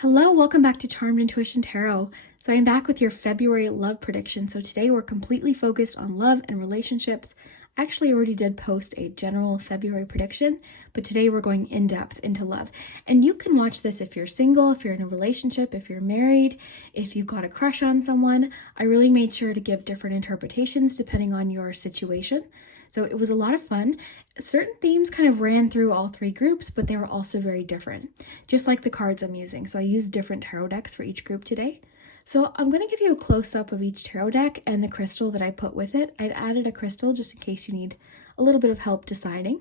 Hello, welcome back to Charmed Intuition Tarot. So I'm back with your February love prediction. So today we're completely focused on love and relationships. I actually already did post a general February prediction, but today we're going in depth into love. And you can watch this if you're single, if you're in a relationship, if you're married, if you've got a crush on someone. I really made sure to give different interpretations depending on your situation. So it was a lot of fun. Certain themes kind of ran through all three groups, but they were also very different, just like the cards I'm using. So I used different tarot decks for each group today. So I'm going to give you a close-up of each tarot deck and the crystal that I put with it. I'd added a crystal just in case you need a little bit of help deciding.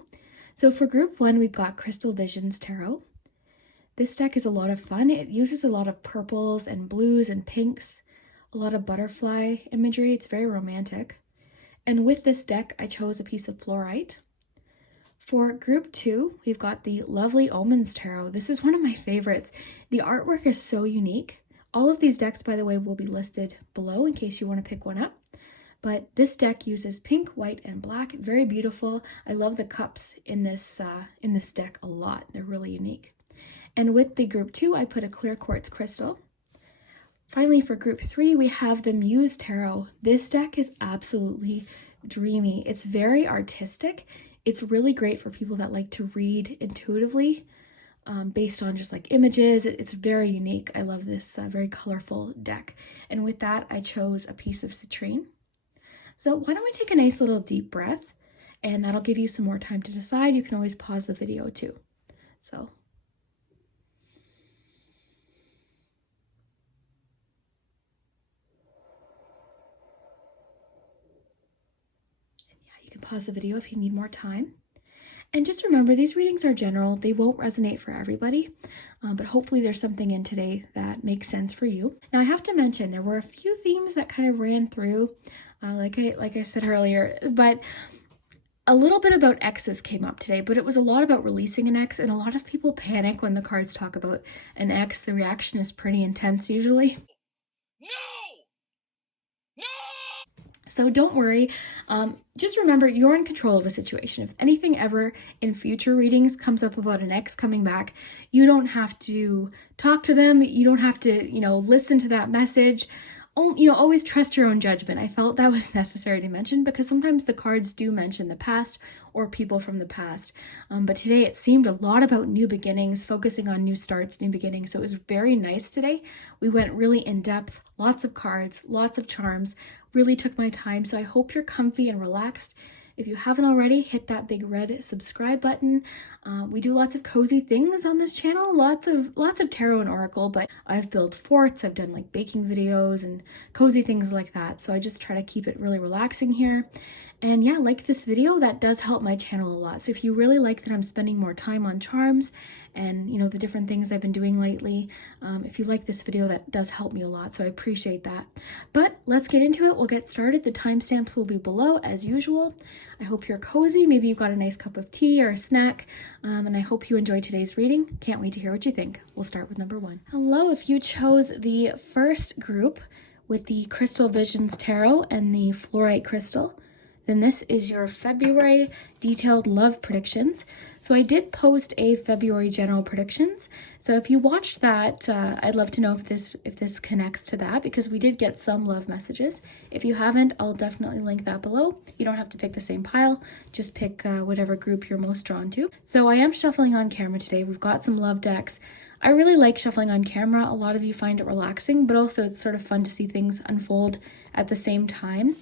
So for group one, we've got Crystal Visions Tarot. This deck is a lot of fun. It uses a lot of purples and blues and pinks, a lot of butterfly imagery. It's very romantic. And with this deck, I chose a piece of fluorite. For group two, we've got the lovely Omens Tarot. This is one of my favorites. The artwork is so unique. All of these decks, by the way, will be listed below in case you want to pick one up. But this deck uses pink, white, and black. Very beautiful. I love the cups in this deck a lot. They're really unique. And with the group two, I put a clear quartz crystal. Finally, for group three, we have the Muse Tarot. This deck is absolutely dreamy. It's very artistic. It's really great for people that like to read intuitively based on just like images. It's very unique. I love this very colorful deck. And with that, I chose a piece of citrine. So why don't we take a nice little deep breath, and that'll give you some more time to decide. You can always pause the video too. So you can pause the video if you need more time. And just remember, these readings are general. They won't resonate for everybody, but hopefully there's something in today that makes sense for you. Now, I have to mention, there were a few themes that kind of ran through, like I said earlier, but a little bit about exes came up today, but it was a lot about releasing an ex, and a lot of people panic when the cards talk about an ex. The reaction is pretty intense usually. So don't worry, just remember you're in control of a situation. If anything ever in future readings comes up about an ex coming back, you don't have to talk to them. You don't have to, listen to that message. Always trust your own judgment. I felt that was necessary to mention because sometimes the cards do mention the past or people from the past. But today it seemed a lot about new beginnings, focusing on new starts, new beginnings. So it was very nice today. We went really in depth, lots of cards, lots of charms, really took my time. So I hope you're comfy and relaxed. If you haven't already, hit that big red subscribe button. We do lots of cozy things on this channel, lots of tarot and oracle, but I've built forts, I've done like baking videos and cozy things like that. So I just try to keep it really relaxing here. And yeah, like this video, that does help my channel a lot. So if you really like that I'm spending more time on charms and the different things I've been doing lately, if you like this video, that does help me a lot. So I appreciate that. But let's get into it. We'll get started. The timestamps will be below as usual. I hope you're cozy. Maybe you've got a nice cup of tea or a snack. And I hope you enjoyed today's reading. Can't wait to hear what you think. We'll start with number one. Hello, if you chose the first group with the Crystal Visions Tarot and the Fluorite Crystal, then this is your February detailed love predictions. So I did post a February general predictions. So if you watched that, I'd love to know if this connects to that, because we did get some love messages. If you haven't, I'll definitely link that below. You don't have to pick the same pile, just pick whatever group you're most drawn to. So I am shuffling on camera today. We've got some love decks. I really like shuffling on camera. A lot of you find it relaxing, but also it's sort of fun to see things unfold at the same time.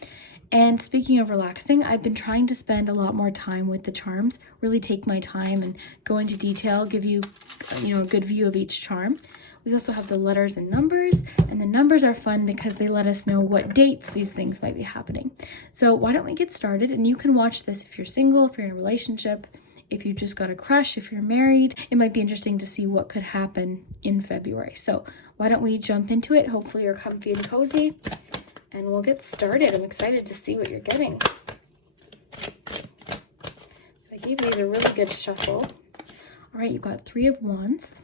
And speaking of relaxing, I've been trying to spend a lot more time with the charms, really take my time and go into detail, give you, a good view of each charm. We also have the letters and the numbers are fun because they let us know what dates these things might be happening. So why don't we get started? And you can watch this if you're single, if you're in a relationship, if you just got a crush, if you're married. It might be interesting to see what could happen in February. So why don't we jump into it? Hopefully you're comfy and cozy. And we'll get started. I'm excited to see what you're getting. I gave these a really good shuffle. All right, you've got 3 of Wands.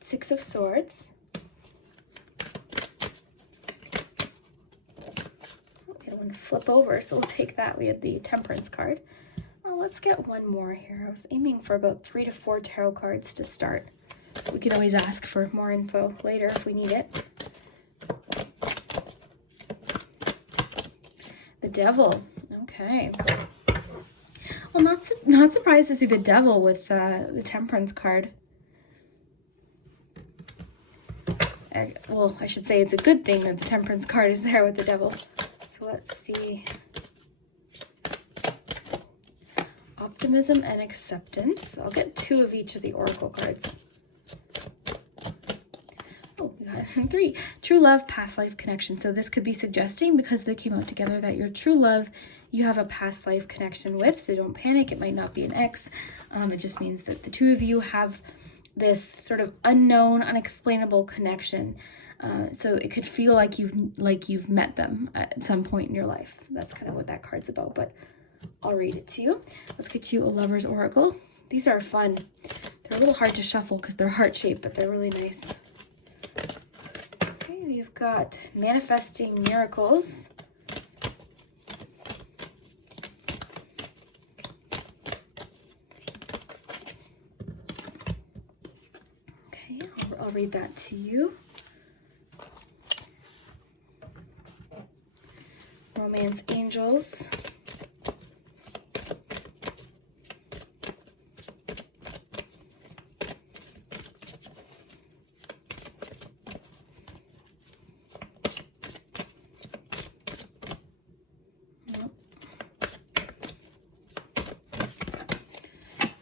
Six of Swords. And flip over. So we'll take that. We had the Temperance card. Well, let's get one more here. I was aiming for about 3 to 4 tarot cards to start. We can always ask for more info later if we need it. The Devil. Okay. Well, not surprised to see the Devil with the Temperance card. Well, I should say it's a good thing that the Temperance card is there with the Devil. So let's see. Optimism and acceptance. I'll get 2 of each of the oracle cards. Oh, we got 3. True love, past life connection. So this could be suggesting, because they came out together, that your true love you have a past life connection with. So don't panic. It might not be an ex. It just means that the 2 of you have this sort of unknown, unexplainable connection. So it could feel like you've met them at some point in your life. That's kind of what that card's about, but I'll read it to you. Let's get you a Lover's Oracle. These are fun. They're a little hard to shuffle because they're heart-shaped, but they're really nice. Okay, we've got Manifesting Miracles. Okay, I'll read that to you. Romance Angels.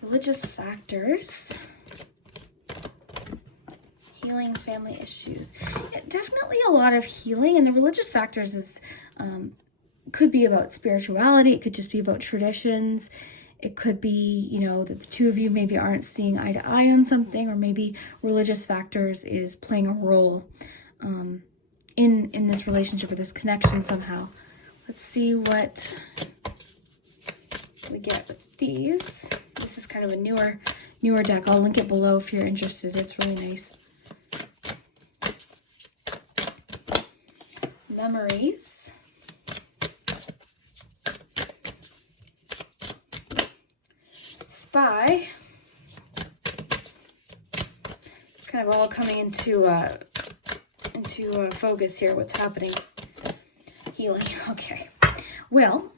Religious Factors. Healing family issues. Yeah, definitely a lot of healing, and the religious factors is could be about spirituality. It could just be about traditions. It could be, you know, that the 2 of you maybe aren't seeing eye to eye on something, or maybe religious factors is playing a role in this relationship or this connection somehow. Let's see what we get with these. This is kind of a newer deck. I'll link it below if you're interested. It's really nice. Memories. Spy. It's kind of all coming into focus here. What's happening? Healing. Okay. Well,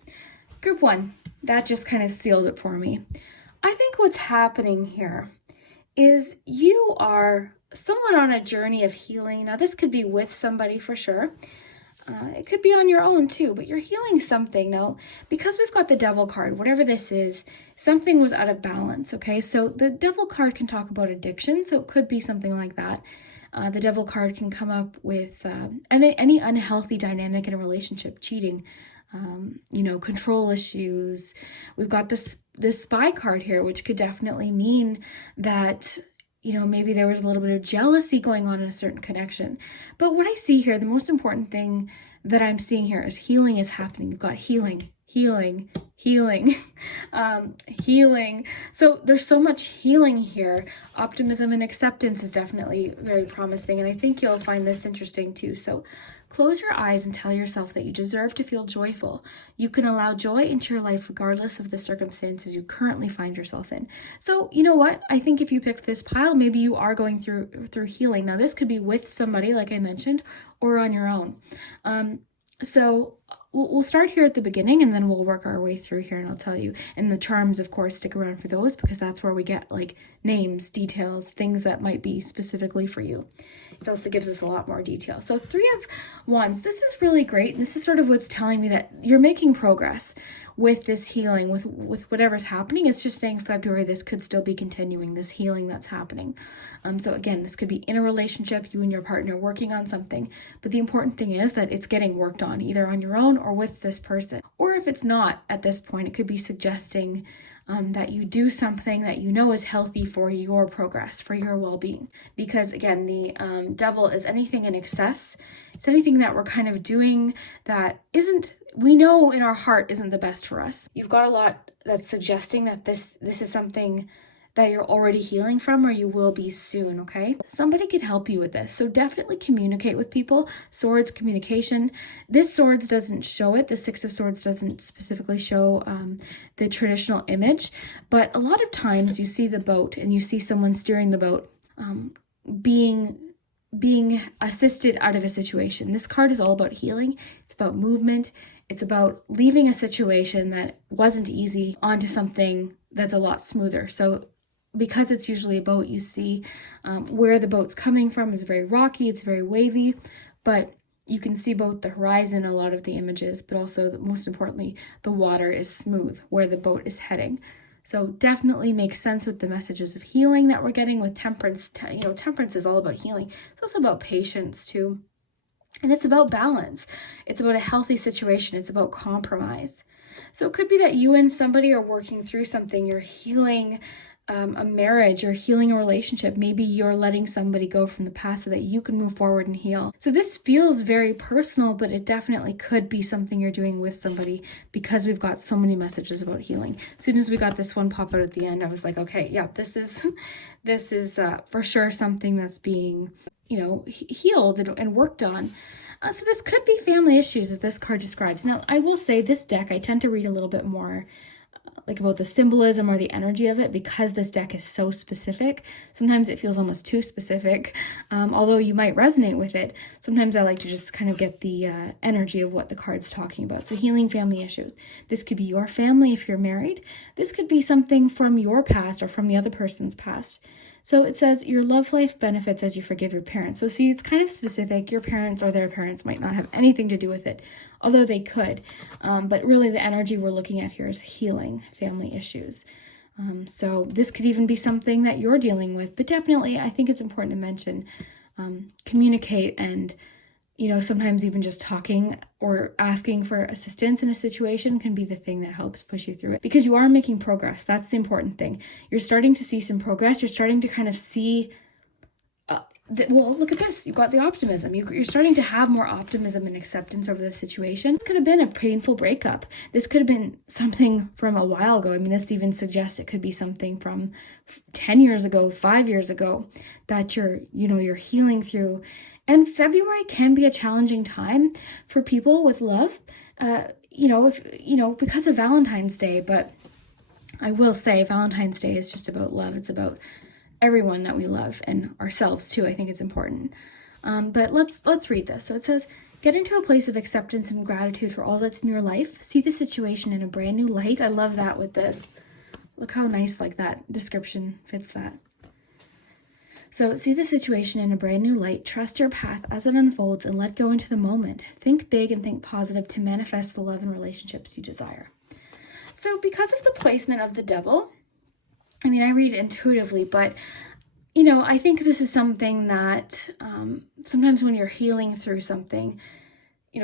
group 1. That just kind of sealed it for me. I think what's happening here is you are somewhat on a journey of healing. Now, this could be with somebody for sure. It could be on your own too, but you're healing something. Now, because we've got the Devil card, whatever this is, something was out of balance, okay? So the Devil card can talk about addiction, so it could be something like that. The Devil card can come up with any unhealthy dynamic in a relationship, cheating, you know, control issues. We've got this Spy card here, which could definitely mean that, you know, maybe there was a little bit of jealousy going on in a certain connection. But what I see here, the most important thing that I'm seeing here is healing is happening. You've got healing, healing, healing, healing. So there's so much healing here. Optimism and acceptance is definitely very promising. And I think you'll find this interesting too. So close your eyes and tell yourself that you deserve to feel joyful. You can allow joy into your life regardless of the circumstances you currently find yourself in. So, you know what? I think if you picked this pile, maybe you are going through healing. Now, this could be with somebody, like I mentioned, or on your own. So we'll start here at the beginning, and then we'll work our way through here, and I'll tell you. And the charms, of course, stick around for those, because that's where we get like names, details, things that might be specifically for you. It also gives us a lot more detail. So 3 of Wands, this is really great. And this is sort of what's telling me that you're making progress with this healing, with whatever's happening. It's just saying February, this could still be continuing, this healing that's happening. So again, this could be in a relationship, you and your partner working on something. But the important thing is that it's getting worked on, either on your own or with this person. Or if it's not at this point, it could be suggesting that you do something that you know is healthy for your progress, for your well-being. Because again, the Devil is anything in excess. It's anything that we're kind of doing that we know in our heart isn't the best for us. You've got a lot that's suggesting that this is something that you're already healing from, or you will be soon, okay? Somebody can help you with this. So definitely communicate with people. Swords, communication. This Swords doesn't show it. The Six of Swords doesn't specifically show the traditional image, but a lot of times you see the boat and you see someone steering the boat being assisted out of a situation. This card is all about healing. It's about movement. It's about leaving a situation that wasn't easy onto something that's a lot smoother. So because it's usually a boat, you see where the boat's coming from is very rocky, it's very wavy, but you can see both the horizon, a lot of the images, but also, most importantly, the water is smooth where the boat is heading. So definitely makes sense with the messages of healing that we're getting with Temperance. Temperance is all about healing. It's also about patience too. And it's about balance. It's about a healthy situation. It's about compromise. So it could be that you and somebody are working through something. You're healing a marriage or healing a relationship. Maybe you're letting somebody go from the past so that you can move forward and heal. So this feels very personal, but it definitely could be something you're doing with somebody because we've got so many messages about healing. As soon as we got this one pop out at the end, I was like, okay, yeah, this is for sure something that's being, healed and worked on. So this could be family issues, as this card describes. Now, I will say this deck, I tend to read a little bit more about the symbolism or the energy of it because this deck is so specific. Sometimes it feels almost too specific, although you might resonate with it. Sometimes I like to just kind of get the energy of what the card's talking about. So healing family issues. This could be your family if you're married. This could be something from your past or from the other person's past. So it says your love life benefits as you forgive your parents. So see, it's kind of specific. Your parents or their parents might not have anything to do with it, although they could. But really the energy we're looking at here is healing family issues. So this could even be something that you're dealing with. But definitely, I think it's important to mention, communicate and, sometimes even just talking or asking for assistance in a situation can be the thing that helps push you through it, because you are making progress. That's the important thing. You're starting to see some progress. You're starting to kind of see, well, look at this. You've got the optimism. You're starting to have more optimism and acceptance over the situation. This could have been a painful breakup. This could have been something from a while ago. I mean, this even suggests it could be something from 10 years ago, 5 years ago that you're healing through. And February can be a challenging time for people with love, because of Valentine's Day. But I will say Valentine's Day is just about love. It's about everyone that we love and ourselves too. I think it's important. But let's read this. So it says, get into a place of acceptance and gratitude for all that's in your life. See the situation in a brand new light. I love that with this. Look how nice that description fits that. So see the situation in a brand new light, trust your path as it unfolds, and let go into the moment. Think big and think positive to manifest the love and relationships you desire. So because of the placement of the Devil, I mean, I read intuitively, but, I think this is something that sometimes when you're healing through something,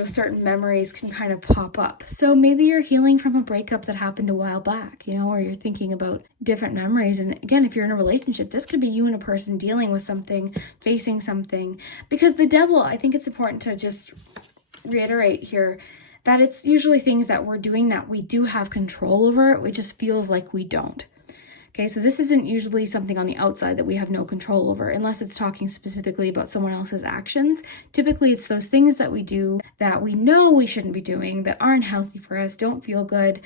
certain memories can kind of pop up. So maybe you're healing from a breakup that happened a while back, or you're thinking about different memories. And again, if you're in a relationship, this could be you and a person dealing with something, facing something. Because the Devil, I think it's important to just reiterate here that it's usually things that we're doing that we do have control over. It just feels like we don't. Okay, so this isn't usually something on the outside that we have no control over, unless it's talking specifically about someone else's actions. Typically, it's those things that we do that we know we shouldn't be doing, that aren't healthy for us, don't feel good,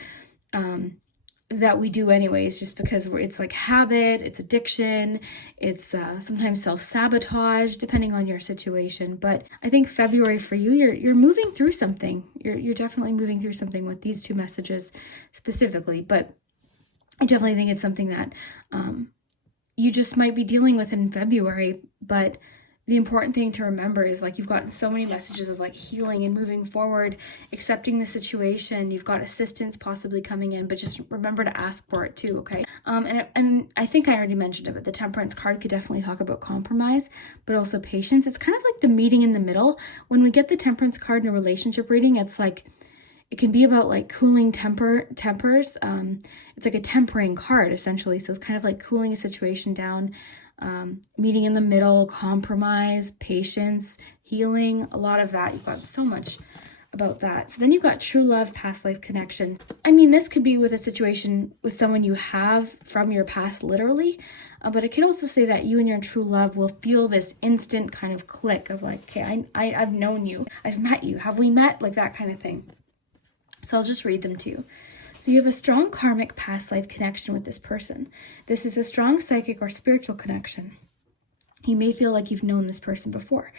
that we do anyways, just because it's like habit, it's addiction, it's sometimes self-sabotage, depending on your situation. But I think February for you, you're moving through something. You're definitely moving through something with these two messages specifically, but I definitely think it's something that you just might be dealing with in February. But the important thing to remember is you've gotten so many messages of healing and moving forward, accepting the situation. You've got assistance possibly coming in, but just remember to ask for it too, okay? And I think I already mentioned it, but the Temperance card could definitely talk about compromise, but also patience. It's kind of like the meeting in the middle. When we get the Temperance card in a relationship reading, it's it can be about cooling tempers. It's like a tempering card essentially. So it's kind of cooling a situation down, meeting in the middle, compromise, patience, healing, a lot of that. You've got so much about that. So then you've got true love, past life connection. I mean, this could be with a situation with someone you have from your past, literally, but it could also say that you and your true love will feel this instant kind of click of like, okay, I've known you, I've met you, have we met, like that kind of thing. So I'll just read them to you. So you have a strong karmic past life connection with this person. This is a strong psychic or spiritual connection. You may feel like you've known this person before.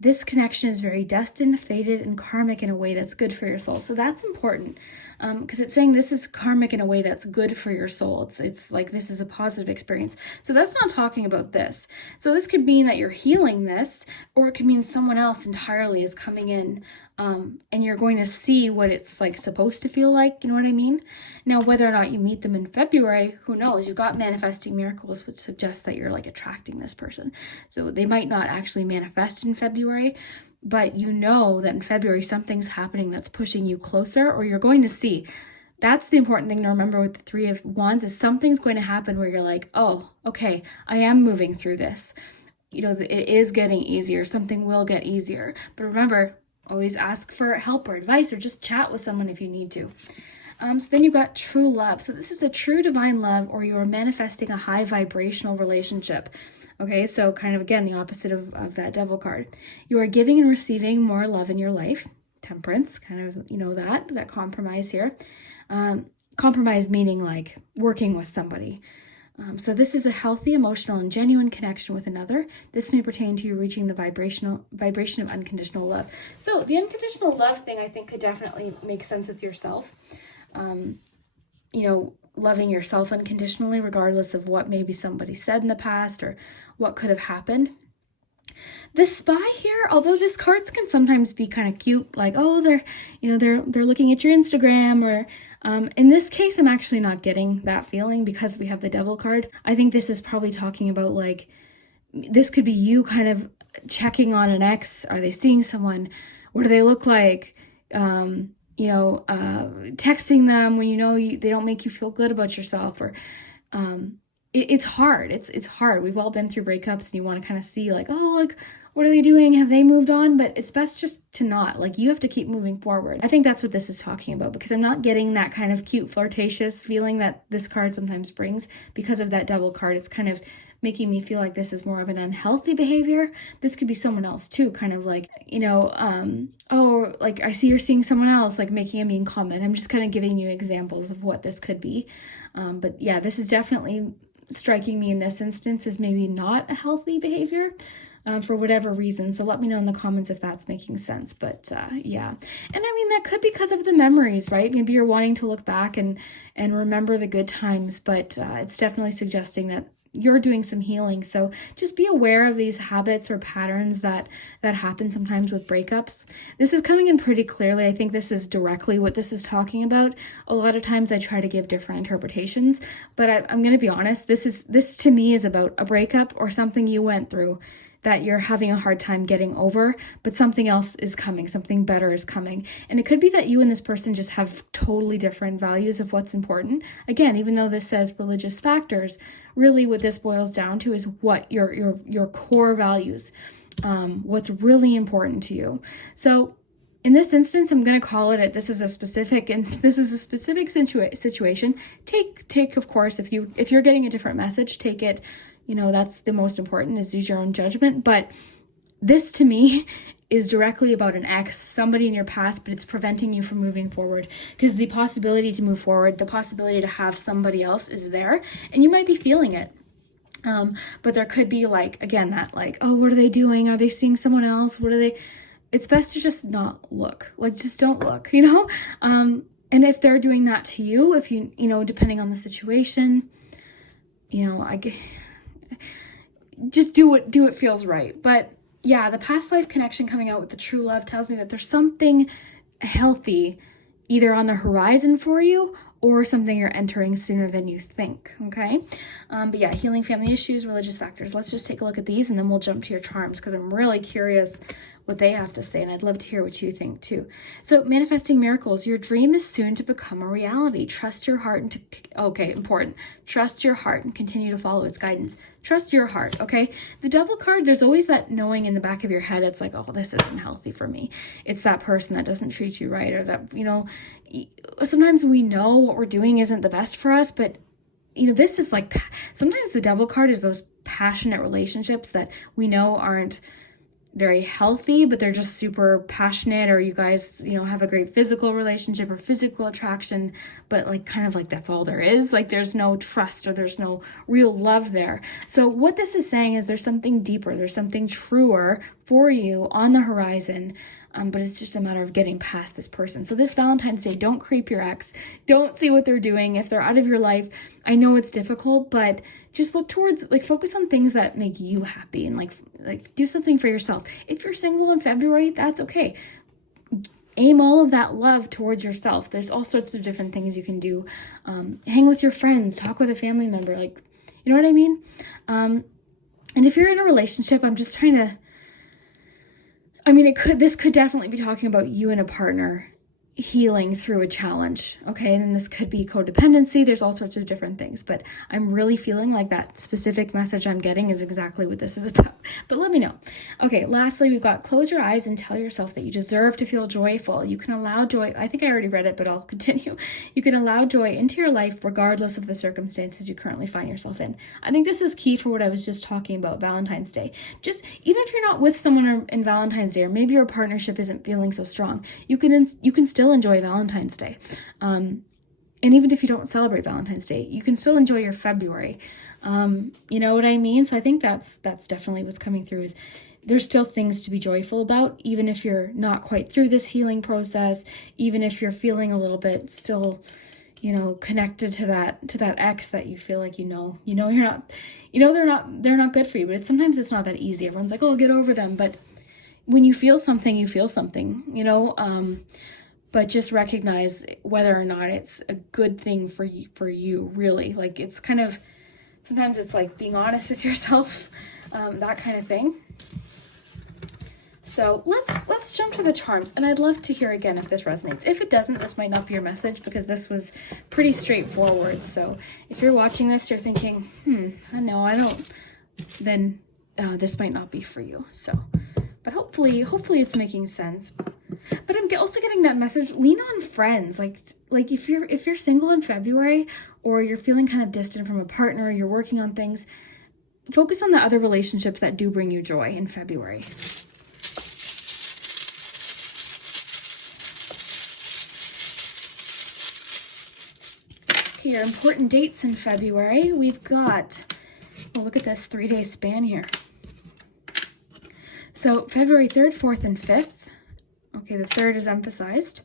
This connection is very destined, fated, and karmic in a way that's good for your soul. So that's important because it's saying this is karmic in a way that's good for your soul. It's like this is a positive experience. So that's not talking about this. So this could mean that you're healing this, or it could mean someone else entirely is coming in and you're going to see what it's like supposed to feel like. You know what I mean? Now, whether or not you meet them in February, who knows? You've got manifesting miracles, which suggests that you're like attracting this person. So they might not actually manifest in February, but you know that in February something's happening that's pushing you closer, or you're going to see. That's the important thing to remember with the Three of Wands, is something's going to happen where you're like, oh, okay, I am moving through this. You know, it is getting easier. Something will get easier. But remember, always ask for help or advice, or just chat with someone if you need to. So then you've got true love. So this is a true divine love, or you are manifesting a high vibrational relationship. Okay, so kind of, again, the opposite of that Devil card. You are giving and receiving more love in your life. Temperance, kind of, you know, that compromise here. Compromise meaning like working with somebody. So this is a healthy, emotional, and genuine connection with another. This may pertain to you reaching the vibration of unconditional love. So the unconditional love thing, I think, could definitely make sense with yourself. You know, loving yourself unconditionally, regardless of what maybe somebody said in the past or what could have happened. The spy here, although this cards can sometimes be kind of cute, like, oh, they're looking at your Instagram, or in this case, I'm actually not getting that feeling because we have the Devil card. I think this is probably talking about, like, this could be you kind of checking on an ex. Are they seeing someone? What do they look like? Texting them when you know they don't make you feel good about yourself, or it's hard. It's hard. We've all been through breakups, and you want to kind of see, like, oh, like, what are they doing? Have they moved on? But it's best just to not. Like, you have to keep moving forward. I think that's what this is talking about, because I'm not getting that kind of cute, flirtatious feeling that this card sometimes brings because of that Devil card. It's kind of making me feel like this is more of an unhealthy behavior. This could be someone else too, kind of like, oh, like, I see you're seeing someone else, like making a mean comment. I'm just kind of giving you examples of what this could be. But yeah, this is definitely striking me in this instance as maybe not a healthy behavior for whatever reason. So let me know in the comments if that's making sense. But yeah. And I mean, that could be because of the memories, right? Maybe you're wanting to look back and remember the good times, but it's definitely suggesting that you're doing some healing. So just be aware of these habits or patterns that happen sometimes with breakups. This is coming in pretty clearly. I think this is directly what this is talking about. A lot of times I try to give different interpretations, but I'm going to be honest. This to me is about a breakup or something you went through that you're having a hard time getting over, but something else is coming, something better is coming. And it could be that you and this person just have totally different values of what's important. Again, even though this says religious factors, really what this boils down to is what your core values, what's really important to you. So in this instance, I'm going to call it this is a specific situation. Take, of course, if you're getting a different message, take it. You know, that's the most important, is use your own judgment. But this to me is directly about an ex, somebody in your past, but it's preventing you from moving forward, because the possibility to move forward, the possibility to have somebody else is there, and you might be feeling it. But there could be, like, again, that, like, oh, what are they doing? Are they seeing someone else? It's best to just not look. Like, just don't look, you know? And if they're doing that to you, if you depending on the situation, just do what feels right. But yeah, the past life connection coming out with the true love tells me that there's something healthy either on the horizon for you, or something you're entering sooner than you think. Okay. But yeah, healing family issues, religious factors. Let's just take a look at these, and then we'll jump to your charms, because I'm really curious what they have to say, and I'd love to hear what you think too. So manifesting miracles, your dream is soon to become a reality. Trust your heart and important. Trust your heart and continue to follow its guidance. Trust your heart, okay? The Devil card, there's always that knowing in the back of your head. It's like, oh, this isn't healthy for me. It's that person that doesn't treat you right, or that, sometimes we know what we're doing isn't the best for us, but this is like, sometimes the Devil card is those passionate relationships that we know aren't very healthy, but they're just super passionate, or you guys, have a great physical relationship or physical attraction, but like kind of like that's all there is. Like there's no trust or there's no real love there. So what this is saying is there's something deeper, there's something truer for you on the horizon. But it's just a matter of getting past this person. So this Valentine's Day, don't creep your ex. Don't see what they're doing. If they're out of your life, I know it's difficult, but just look towards, focus on things that make you happy, and like do something for yourself. If you're single in February, that's okay. Aim all of that love towards yourself. There's all sorts of different things you can do. Hang with your friends, talk with a family member, you know what I mean? And if you're in a relationship, I'm just trying to, this could definitely be talking about you and a partner healing through a challenge, okay? And this could be codependency. There's all sorts of different things, but I'm really feeling like that specific message I'm getting is exactly what this is about. But let me know. Okay, lastly, we've got close your eyes and tell yourself that you deserve to feel joyful. You can allow joy. I think I already read it, but I'll continue. You can allow joy into your life regardless of the circumstances you currently find yourself in. I think this is key for what I was just talking about, Valentine's Day. Just even if you're not with someone in Valentine's Day, or maybe your partnership isn't feeling so strong, you can still enjoy Valentine's Day. And even if you don't celebrate Valentine's Day, you can still enjoy your February. You know what I mean? So I think that's definitely what's coming through, is there's still things to be joyful about, even if you're not quite through this healing process, even if you're feeling a little bit still, connected to that ex that you feel like, you're not, they're not good for you, but sometimes it's not that easy. Everyone's like, oh, get over them. But when you feel something, you feel something, but just recognize whether or not it's a good thing for you, really. Like, it's kind of, sometimes it's like being honest with yourself, that kind of thing. So let's jump to the charms, and I'd love to hear again if this resonates. If it doesn't, this might not be your message, because this was pretty straightforward. So if you're watching this, you're thinking, I don't, then this might not be for you. So, but hopefully it's making sense. But I'm also getting that message, lean on friends. Like if you're single in February, or you're feeling kind of distant from a partner, you're working on things, focus on the other relationships that do bring you joy in February. Okay, your important dates in February. We've got, look at this 3-day span here. So February 3rd, 4th, and 5th. Okay, the 3rd is emphasized.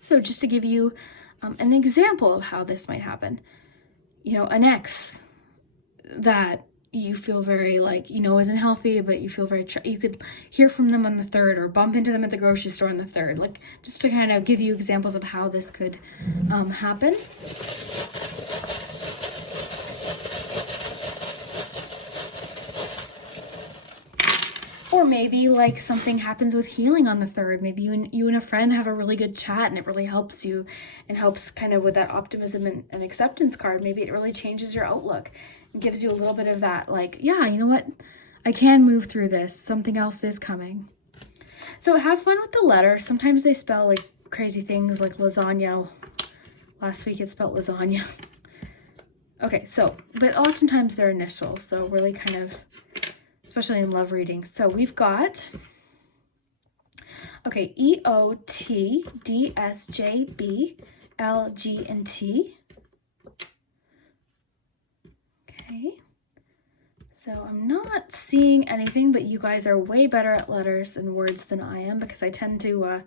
So just to give you an example of how this might happen, an ex that you feel very isn't healthy, but you feel very, you could hear from them on the 3rd, or bump into them at the grocery store on the 3rd, just to kind of give you examples of how this could happen. Or maybe something happens with healing on the 3rd. Maybe you and a friend have a really good chat, and it really helps you, and helps kind of with that optimism and acceptance card. Maybe it really changes your outlook and gives you a little bit of that, yeah, you know what? I can move through this. Something else is coming. So have fun with the letters. Sometimes they spell crazy things like lasagna. Last week it spelled lasagna. Okay, so, but oftentimes they're initials. So really kind of, especially in love readings. So we've got, okay, EOT, DSJB, LG, and T. Okay, so I'm not seeing anything, but you guys are way better at letters and words than I am, because I tend to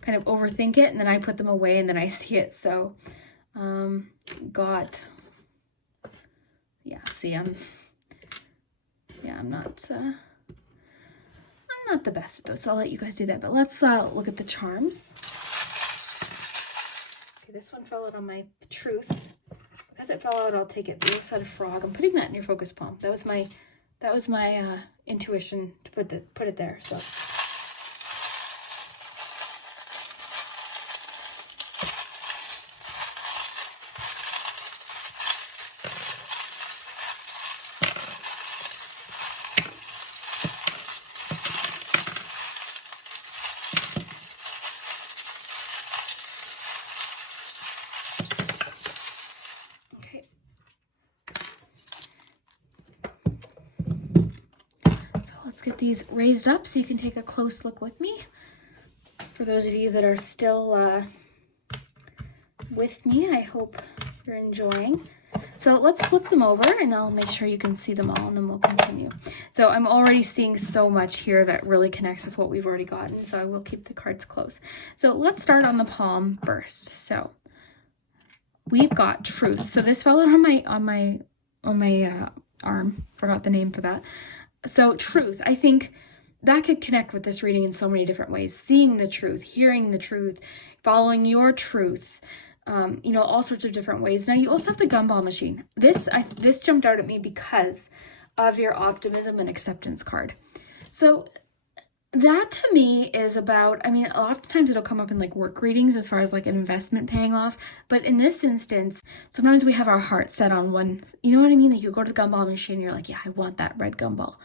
kind of overthink it, and then I put them away, and then I see it. So, got, yeah, see, I'm not the best at those, so I'll let you guys do that. But let's look at the charms. Okay, this one fell out on my truth. As it fell out, I'll take it. The outside of frog. I'm putting that in your focus palm. That was my that was my intuition to put it there. So. Let's get these raised up so you can take a close look with me. For those of you that are still with me, I hope you're enjoying. So let's flip them over and I'll make sure you can see them all and then we'll continue. So I'm already seeing so much here that really connects with what we've already gotten, so I will keep the cards close. So let's start on the palm first. So we've got truth. So this fell out on my arm. Forgot the name for that. So truth, I think that could connect with this reading in so many different ways. Seeing the truth, hearing the truth, following your truth, you know, all sorts of different ways. Now you also have the gumball machine. This jumped out at me because of your optimism and acceptance card. So that to me is about, I mean, a lot of times it'll come up in like work readings as far as like an investment paying off. But in this instance, sometimes we have our heart set on one, you know what I mean? Like you go to the gumball machine and you're like, yeah, I want that red gumball.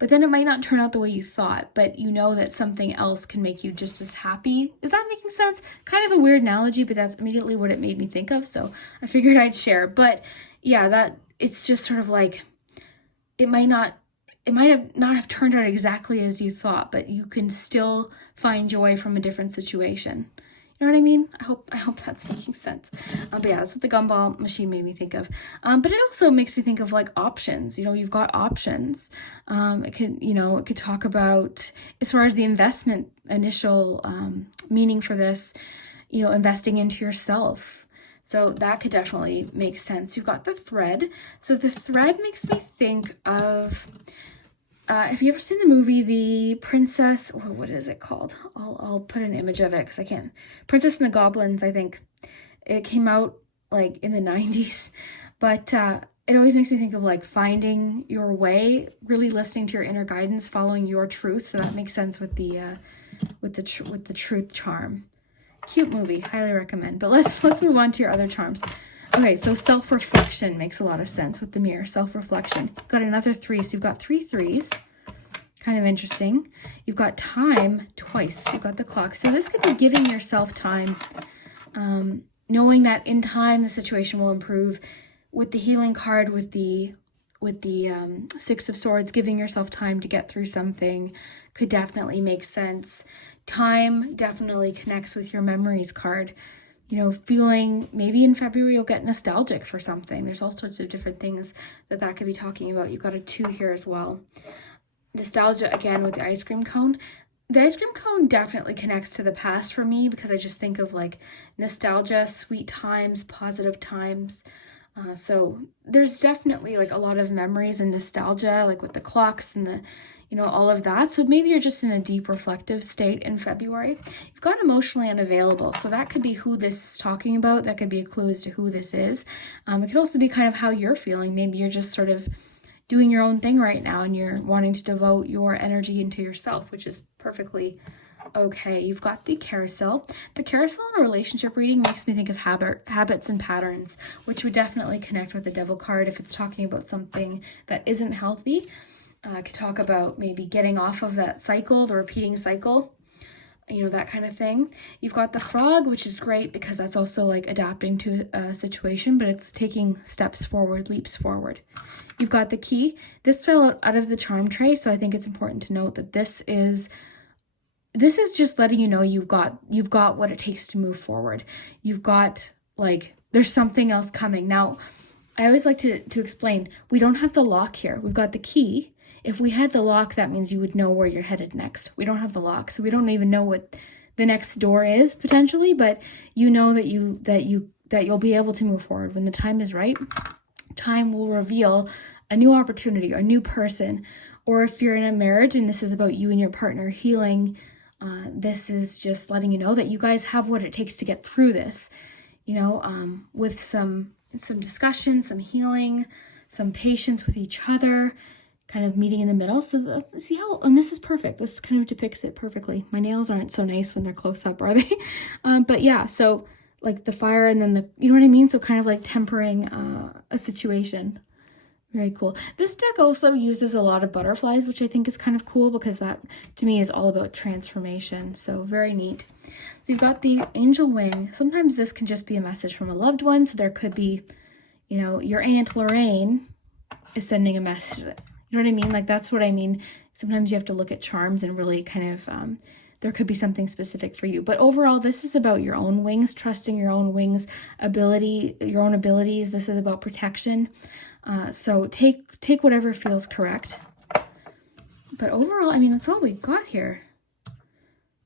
But then it might not turn out the way you thought, but you know that something else can make you just as happy. Is that making sense? Kind of a weird analogy, but that's immediately what it made me think of. So I figured I'd share. But yeah, that it's just sort of like, it might not have turned out exactly as you thought, but you can still find joy from a different situation. You know what I mean? I hope that's making sense. But yeah, that's what the gumball machine made me think of. But it also makes me think of like options. You know, you've got options. It could talk about, as far as the investment initial meaning for this, you know, investing into yourself. So that could definitely make sense. You've got the thread. So the thread makes me think of, have you ever seen the movie The Princess, or what is it called? I'll put an image of it because I can't. Princess and the Goblins, I think. It came out like in the 90s. But it always makes me think of like finding your way, really listening to your inner guidance, following your truth. So that makes sense with the truth charm. Cute movie, highly recommend. But let's move on to your other charms. Okay, so self-reflection makes a lot of sense with the mirror. Self-reflection. Got another 3, so you've got 3 threes. Kind of interesting. You've got time twice. You've got the clock. So this could be giving yourself time, knowing that in time the situation will improve. With the healing card, with the 6 of Swords, giving yourself time to get through something could definitely make sense. Time definitely connects with your memories card. You know, feeling, maybe in February you'll get nostalgic for something. There's all sorts of different things that could be talking about. You've got a 2 here as well. Nostalgia, again, with the ice cream cone. The ice cream cone definitely connects to the past for me because I just think of like nostalgia, sweet times, positive times. So there's definitely like a lot of memories and nostalgia, like with the clocks and the, you know, all of that. So maybe you're just in a deep reflective state in February. You've got emotionally unavailable. So that could be who this is talking about. That could be a clue as to who this is. It could also be kind of how you're feeling. Maybe you're just sort of doing your own thing right now and you're wanting to devote your energy into yourself, which is perfectly okay. You've got the carousel. The carousel in a relationship reading makes me think of habits and patterns, which would definitely connect with the devil card if it's talking about something that isn't healthy. I could talk about maybe getting off of that cycle, the repeating cycle, you know, that kind of thing. You've got the frog, which is great because that's also like adapting to a situation, but it's taking steps forward, leaps forward. You've got the key. This fell out of the charm tray, so I think it's important to note that this is just letting you know you've got what it takes to move forward. You've got, like, there's something else coming. Now, I always like to explain, we don't have the lock here. We've got the key. If we had the lock, that means you would know where you're headed next. We don't have the lock, so we don't even know what the next door is potentially, but you know that you'll be able to move forward when the time is right. Time will reveal a new opportunity, a new person, or if you're in a marriage and this is about you and your partner healing, this is just letting you know that you guys have what it takes to get through this, you know, with some discussion, some healing, some patience with each other. kind of meeting in the middle. So see how, and this is perfect. This kind of depicts it perfectly. My nails aren't so nice when they're close up, are they? But yeah, so like the fire and then the, you know what I mean? So kind of like tempering a situation. Very cool. This deck also uses a lot of butterflies, which I think is kind of cool because that to me is all about transformation. So very neat. So you've got the angel wing. Sometimes this can just be a message from a loved one. So there could be, you know, your Aunt Lorraine is sending a message. You know what I mean? Like that's what I mean. Sometimes you have to look at charms and really kind of, there could be something specific for you. But overall, this is about your own wings, trusting your own wings, ability, your own abilities. This is about protection. So take whatever feels correct. But overall, I mean, that's all we've got here.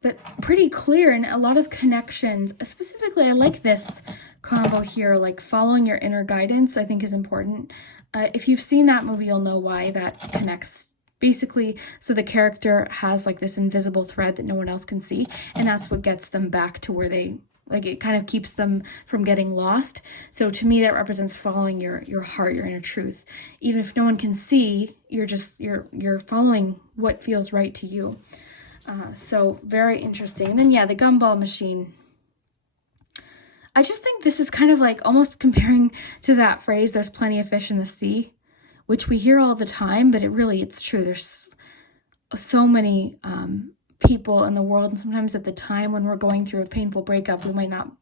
But pretty clear and a lot of connections. Specifically, I like this combo here, like following your inner guidance, I think is important. If you've seen that movie, you'll know why that connects. Basically, so the character has like this invisible thread that no one else can see, and that's what gets them back to where they, like it kind of keeps them from getting lost. So to me, that represents following your heart, your inner truth. Even if no one can see, you're following what feels right to you. So very interesting. And then yeah, the gumball machine. I just think this is kind of like almost comparing to that phrase, there's plenty of fish in the sea, which we hear all the time, but it's true. There's so many people in the world, and sometimes at the time when we're going through a painful breakup, we might not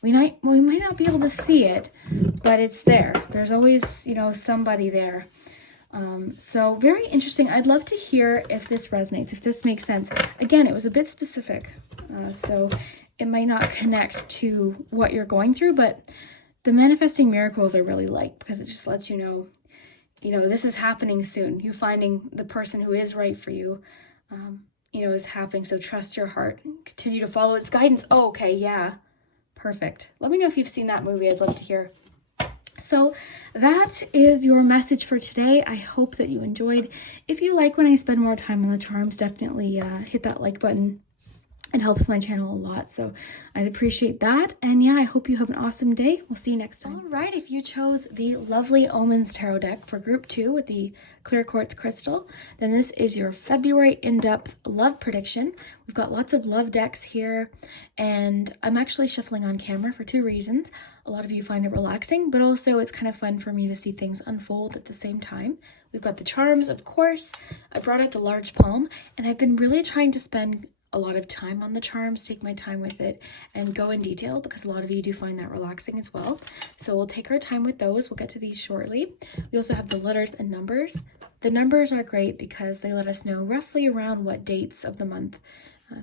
be able to see it, but it's there. There's always, you know, somebody there. So very interesting. I'd love to hear if this resonates, if this makes sense. Again, it was a bit specific, so it might not connect to what you're going through, but the manifesting miracles I really like because it just lets you know, this is happening soon. You finding the person who is right for you, you know, is happening. So trust your heart and continue to follow its guidance. Oh, okay. Yeah. Perfect. Let me know if you've seen that movie. I'd love to hear. So that is your message for today. I hope that you enjoyed. If you like when I spend more time on the charms, definitely hit that like button. It helps my channel a lot, so I'd appreciate that. And yeah, I hope you have an awesome day. We'll see you next time. All right, if you chose the lovely Omens Tarot deck for group 2 with the clear quartz crystal, then this is your February in-depth love prediction. We've got lots of love decks here, and I'm actually shuffling on camera for 2 reasons. A lot of you find it relaxing, but also it's kind of fun for me to see things unfold at the same time. We've got the charms, of course. I brought out the large palm, and I've been really trying to spend a lot of time on the charms, take my time with it, and go in detail because a lot of you do find that relaxing as well. So we'll take our time with those. We'll get to these shortly. We also have the letters and numbers. The numbers are great because they let us know roughly around what dates of the month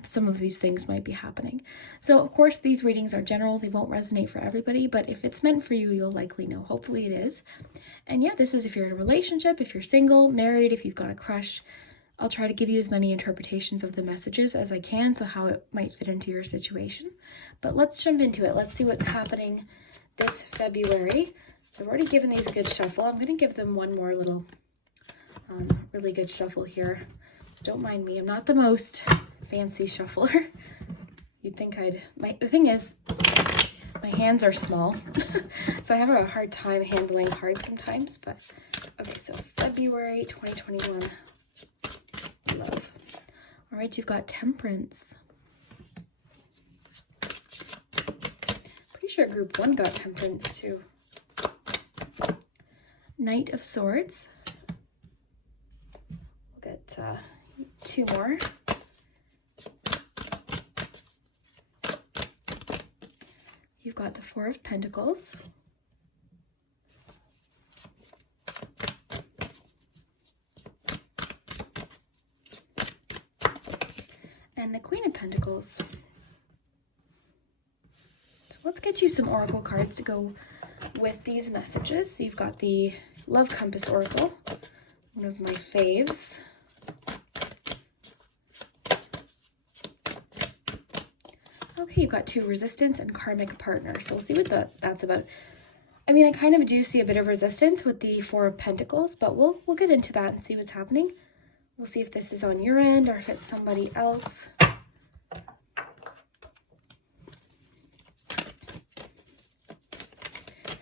some of these things might be happening. So of course these readings are general. They won't resonate for everybody, but if it's meant for you, you'll likely know. Hopefully it is. And yeah, this is if you're in a relationship, if you're single, married, if you've got a crush. I'll try to give you as many interpretations of the messages as I can, so how it might fit into your situation. But let's jump into it. Let's see what's happening this February. So I've already given these a good shuffle. I'm going to give them one more little really good shuffle here. Don't mind me. I'm not the most fancy shuffler. You'd think the thing is, my hands are small, so I have a hard time handling cards sometimes. But okay, so February 2021. Love. All right, you've got Temperance. Pretty sure group 1 got Temperance too. Knight of Swords. We'll get 2 more. You've got the 4 of Pentacles. And the Queen of Pentacles. So let's get you some oracle cards to go with these messages. So you've got the Love Compass Oracle, one of my faves. Okay, you've got 2 Resistance and Karmic Partner. So we'll see what that's about. I mean, I kind of do see a bit of resistance with the 4 of Pentacles, but we'll get into that and see what's happening. We'll see if this is on your end or if it's somebody else.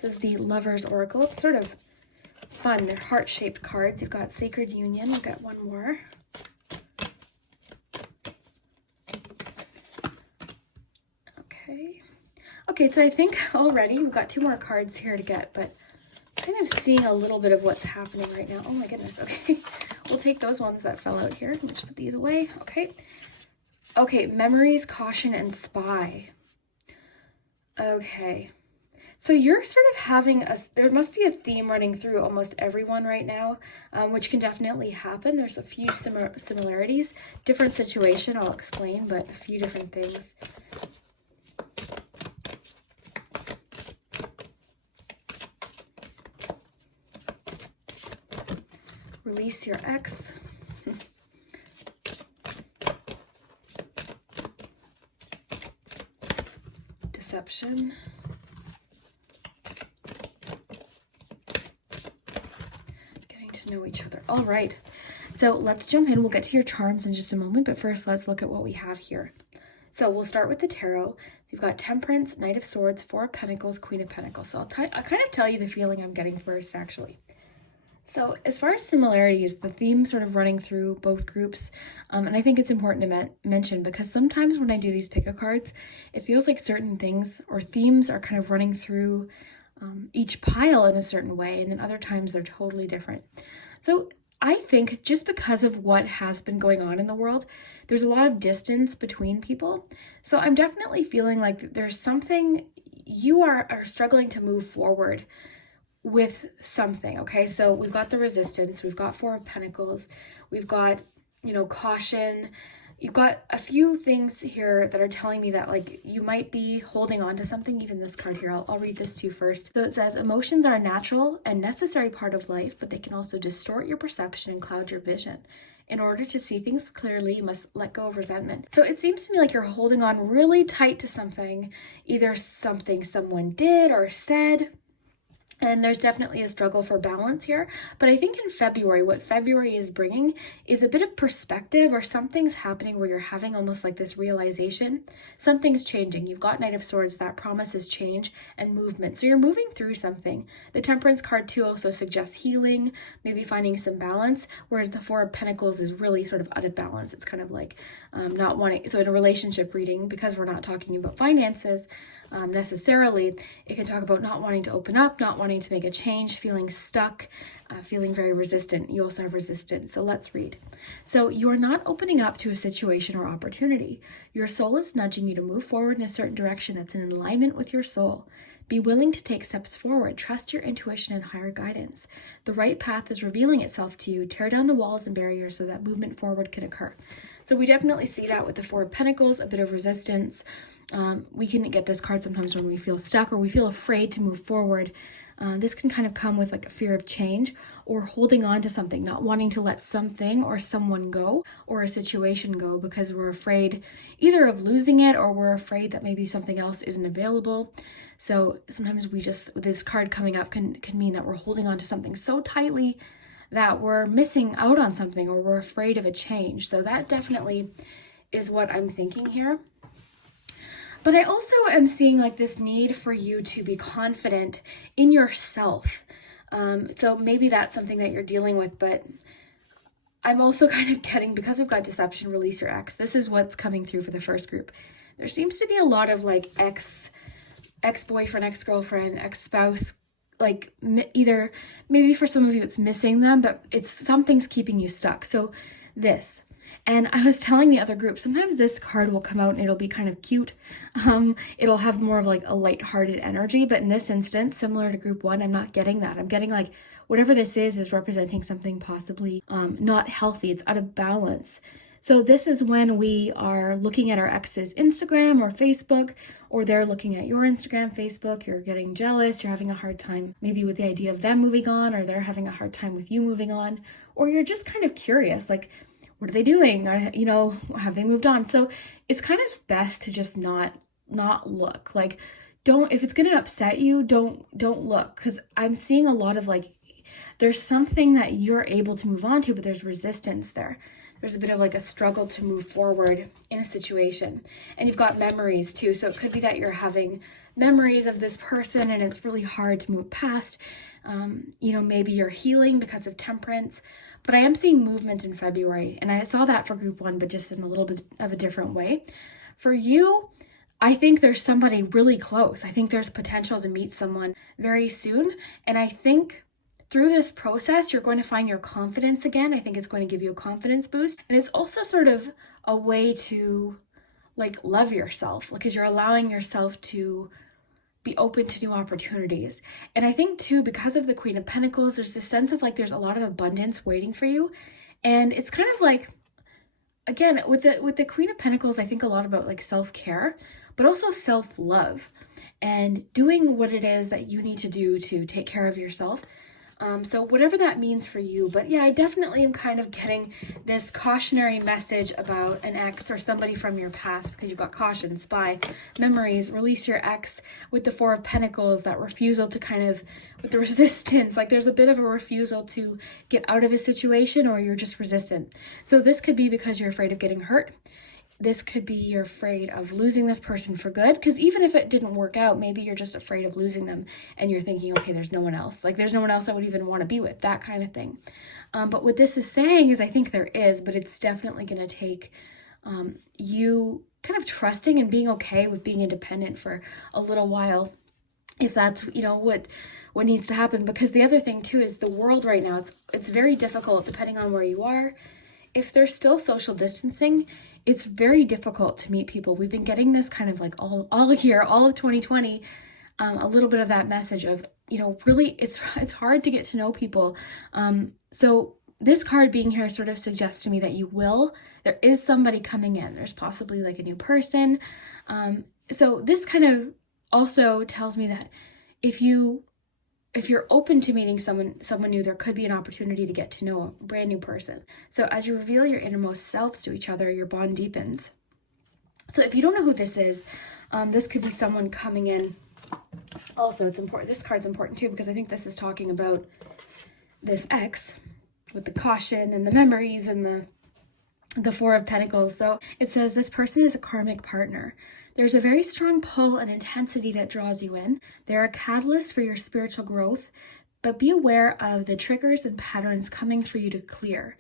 This is the Lover's Oracle. It's sort of fun. They're heart-shaped cards. You've got Sacred Union. We'll get one more. Okay. Okay, so I think already we've got 2 more cards here to get, but kind of seeing a little bit of what's happening right now. Oh my goodness. Okay. We'll take those ones that fell out here. Let's put these away. Okay. Okay, Memories, Caution, and Spy. Okay. So you're sort of having there must be a theme running through almost everyone right now, which can definitely happen. There's a few similarities, different situation, I'll explain, but a few different things. Release your ex. Deception. Know each other. All right, so let's jump in. We'll get to your charms in just a moment, but first let's look at what we have here. So we'll start with the tarot. You've got Temperance, Knight of Swords, 4 of Pentacles, Queen of Pentacles. So I'll kind of tell you the feeling I'm getting first, actually. So as far as similarities, the theme sort of running through both groups, and I think it's important to mention because sometimes when I do these pick-a cards, it feels like certain things or themes are kind of running through each pile in a certain way, and then other times they're totally different. So I think just because of what has been going on in the world, there's a lot of distance between people. So I'm definitely feeling like there's something you are struggling to move forward with something. Okay, so we've got the Resistance, we've got 4 of Pentacles, we've got, you know, Caution. You've got a few things here that are telling me that like you might be holding on to something, even this card here. I'll read this to you first. So it says, emotions are a natural and necessary part of life, but they can also distort your perception and cloud your vision. In order to see things clearly, you must let go of resentment. So it seems to me like you're holding on really tight to something, either something someone did or said. And there's definitely a struggle for balance here. But I think in February, what February is bringing is a bit of perspective, or something's happening where you're having almost like this realization. Something's changing. You've got Knight of Swords. That promises change and movement. So you're moving through something. The Temperance card too also suggests healing, maybe finding some balance, whereas the 4 of Pentacles is really sort of out of balance. It's kind of like not wanting. So in a relationship reading, because we're not talking about finances, necessarily, it can talk about not wanting to open up, not wanting to make a change, feeling stuck, feeling very resistant. You also have Resistance. So let's read. So you're not opening up to a situation or opportunity. Your soul is nudging you to move forward in a certain direction that's in alignment with your soul. Be willing to take steps forward. Trust your intuition and higher guidance. The right path is revealing itself to you. Tear down the walls and barriers so that movement forward can occur. So we definitely see that with the 4 of Pentacles, a bit of resistance. We can get this card sometimes when we feel stuck or we feel afraid to move forward. This can kind of come with like a fear of change or holding on to something, not wanting to let something or someone go or a situation go because we're afraid either of losing it or we're afraid that maybe something else isn't available. So sometimes we just, with this card coming up, can mean that we're holding on to something so tightly that we're missing out on something or we're afraid of a change. So that definitely is what I'm thinking here. But I also am seeing like this need for you to be confident in yourself. So maybe that's something that you're dealing with, but I'm also kind of getting, because we've got Deception, Release your ex, this is what's coming through for the first group. There seems to be a lot of like ex-boyfriend, ex-girlfriend, ex-spouse, like either, maybe for some of you it's missing them, but it's something's keeping you stuck. So this. And I was telling the other group, sometimes this card will come out and it'll be kind of cute. It'll have more of like a lighthearted energy, but in this instance, similar to group 1, I'm not getting that. I'm getting like whatever this is representing something possibly not healthy. It's out of balance. So this is when we are looking at our ex's Instagram or Facebook, or they're looking at your Instagram, Facebook, you're getting jealous, you're having a hard time maybe with the idea of them moving on, or they're having a hard time with you moving on, or you're just kind of curious, like, what are they doing? Or, you know, have they moved on? So it's kind of best to just not look. Like, if it's going to upset you, don't look. Because I'm seeing a lot of like, there's something that you're able to move on to, but there's resistance there. there's a bit of like a struggle to move forward in a situation. And you've got memories too. So it could be that you're having memories of this person and it's really hard to move past. Maybe you're healing because of Temperance. But I am seeing movement in February. And I saw that for group 1, but just in a little bit of a different way. For you, I think there's somebody really close. I think there's potential to meet someone very soon. And I think through this process, you're going to find your confidence again. I think it's going to give you a confidence boost. And it's also sort of a way to like love yourself, because you're allowing yourself to be open to new opportunities. And I think too, because of the Queen of Pentacles, there's this sense of like there's a lot of abundance waiting for you. And it's kind of like, again, with the Queen of Pentacles, I think a lot about like self-care, but also self-love and doing what it is that you need to do to take care of yourself. So whatever that means for you. But yeah, I definitely am kind of getting this cautionary message about an ex or somebody from your past, because you've got caution, spy, memories, release your ex with the Four of Pentacles, that refusal to kind of, with the resistance, like there's a bit of a refusal to get out of a situation, or you're just resistant. So this could be because you're afraid of getting hurt. This could be you're afraid of losing this person for good, because even if it didn't work out, maybe you're just afraid of losing them and you're thinking, okay, there's no one else. Like there's no one else I would even want to be with, that kind of thing. But what this is saying is I think there is, but it's definitely going to take you kind of trusting and being okay with being independent for a little while, if that's, what needs to happen. Because the other thing too is the world right now, it's very difficult depending on where you are. If there's still social distancing, it's very difficult to meet people. We've been getting this kind of like all year, all of 2020, a little bit of that message of, really it's hard to get to know people. So this card being here sort of suggests to me that there is somebody coming in. There's possibly like a new person. So this kind of also tells me that if you're open to meeting someone new, there could be an opportunity to get to know a brand new person. So as you reveal your innermost selves to each other, your bond deepens. So if you don't know who this is, this could be someone coming in. Also, it's important. This card's important too, because I think this is talking about this ex with the caution and the memories and the Four of Pentacles. So it says this person is a karmic partner. There's a very strong pull and intensity that draws you in. They're a catalyst for your spiritual growth, but be aware of the triggers and patterns coming for you to clear.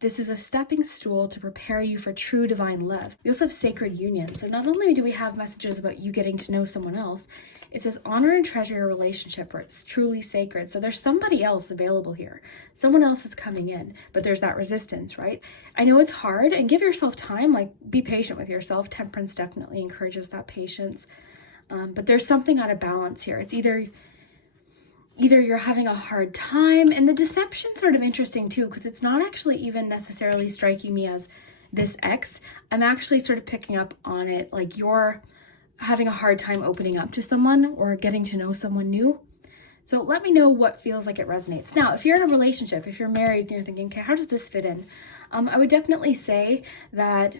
This is a stepping stool to prepare you for true divine love. We also have sacred union. So not only do we have messages about you getting to know someone else, it says honor and treasure your relationship where it's truly sacred. So there's somebody else available here. Someone else is coming in, but there's that resistance, right? I know it's hard, and give yourself time, like be patient with yourself. Temperance definitely encourages that patience. But there's something out of balance here. It's either you're having a hard time, and the deception's sort of interesting too, because it's not actually even necessarily striking me as this ex. I'm actually sort of picking up on it like you're having a hard time opening up to someone or getting to know someone new. So let me know what feels like it resonates. Now, if you're in a relationship, if you're married and you're thinking, okay, how does this fit in? I would definitely say that,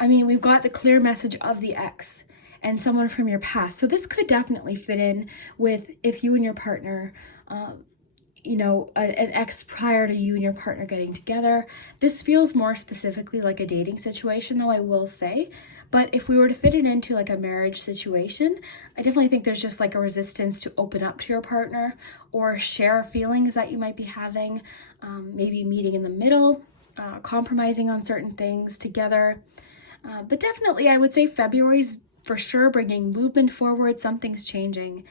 we've got the clear message of the ex and someone from your past. So this could definitely fit in with if you and your partner, an ex prior to you and your partner getting together. This feels more specifically like a dating situation, though, I will say. But if we were to fit it into like a marriage situation, I definitely think there's just like a resistance to open up to your partner or share feelings that you might be having, maybe meeting in the middle, compromising on certain things together. But definitely I would say February's for sure bringing movement forward. Something's changing.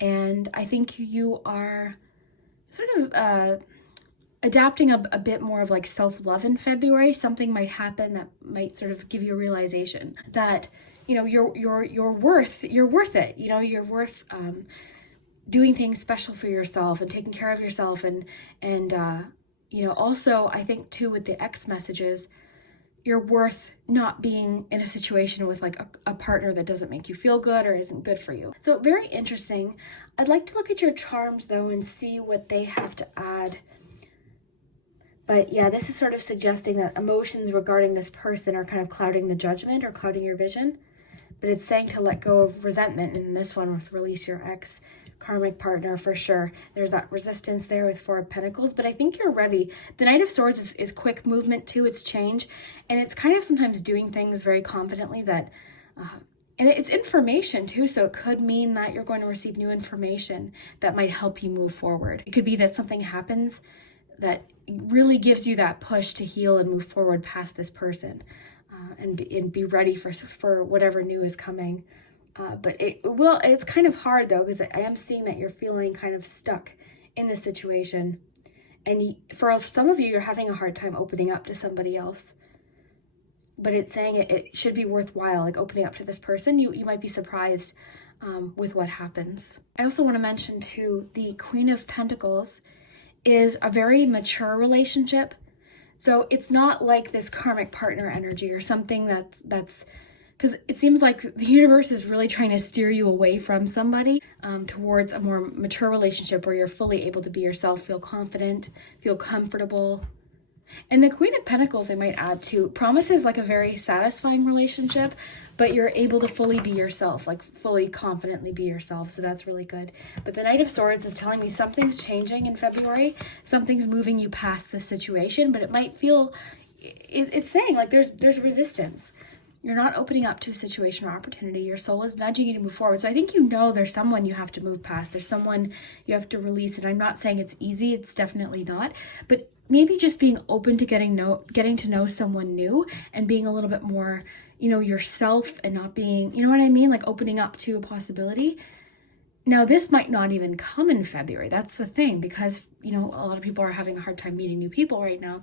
And I think you are sort of adapting a bit more of like self-love in February. Something might happen that might sort of give you a realization that, you're worth it. You're worth doing things special for yourself and taking care of yourself. And also I think too with the ex messages, you're worth not being in a situation with like a partner that doesn't make you feel good or isn't good for you. So very interesting. I'd like to look at your charms though and see what they have to add. But yeah, this is sort of suggesting that emotions regarding this person are kind of clouding the judgment or clouding your vision. But it's saying to let go of resentment in this one with release your ex. karmic partner for sure. There's that resistance there with Four of Pentacles, but I think you're ready. The Knight of Swords is quick movement too. It's change, and it's kind of sometimes doing things very confidently that, and it's information too, so it could mean that you're going to receive new information that might help you move forward. It could be that something happens that really gives you that push to heal and move forward past this person, and be ready for whatever new is coming. But it's kind of hard though, because I am seeing that you're feeling kind of stuck in this situation. And for some of you, you're having a hard time opening up to somebody else. But it's saying it should be worthwhile, like opening up to this person. You might be surprised with what happens. I also want to mention too, the Queen of Pentacles is a very mature relationship. So it's not like this karmic partner energy or something that's because it seems like the universe is really trying to steer you away from somebody towards a more mature relationship where you're fully able to be yourself, feel confident, feel comfortable. And the Queen of Pentacles, I might add too, promises like a very satisfying relationship, but you're able to fully be yourself, like fully confidently be yourself. So that's really good. But the Knight of Swords is telling me something's changing in February. Something's moving you past this situation, but it might feel, it's saying like there's resistance. You're not opening up to a situation or opportunity. Your soul is nudging you to move forward. So I think there's someone you have to move past. There's someone you have to release. And I'm not saying it's easy. It's definitely not. But maybe just being open to getting to know someone new and being a little bit more, yourself, and not being, you know what I mean? Like opening up to a possibility. Now, this might not even come in February. That's the thing, because, a lot of people are having a hard time meeting new people right now.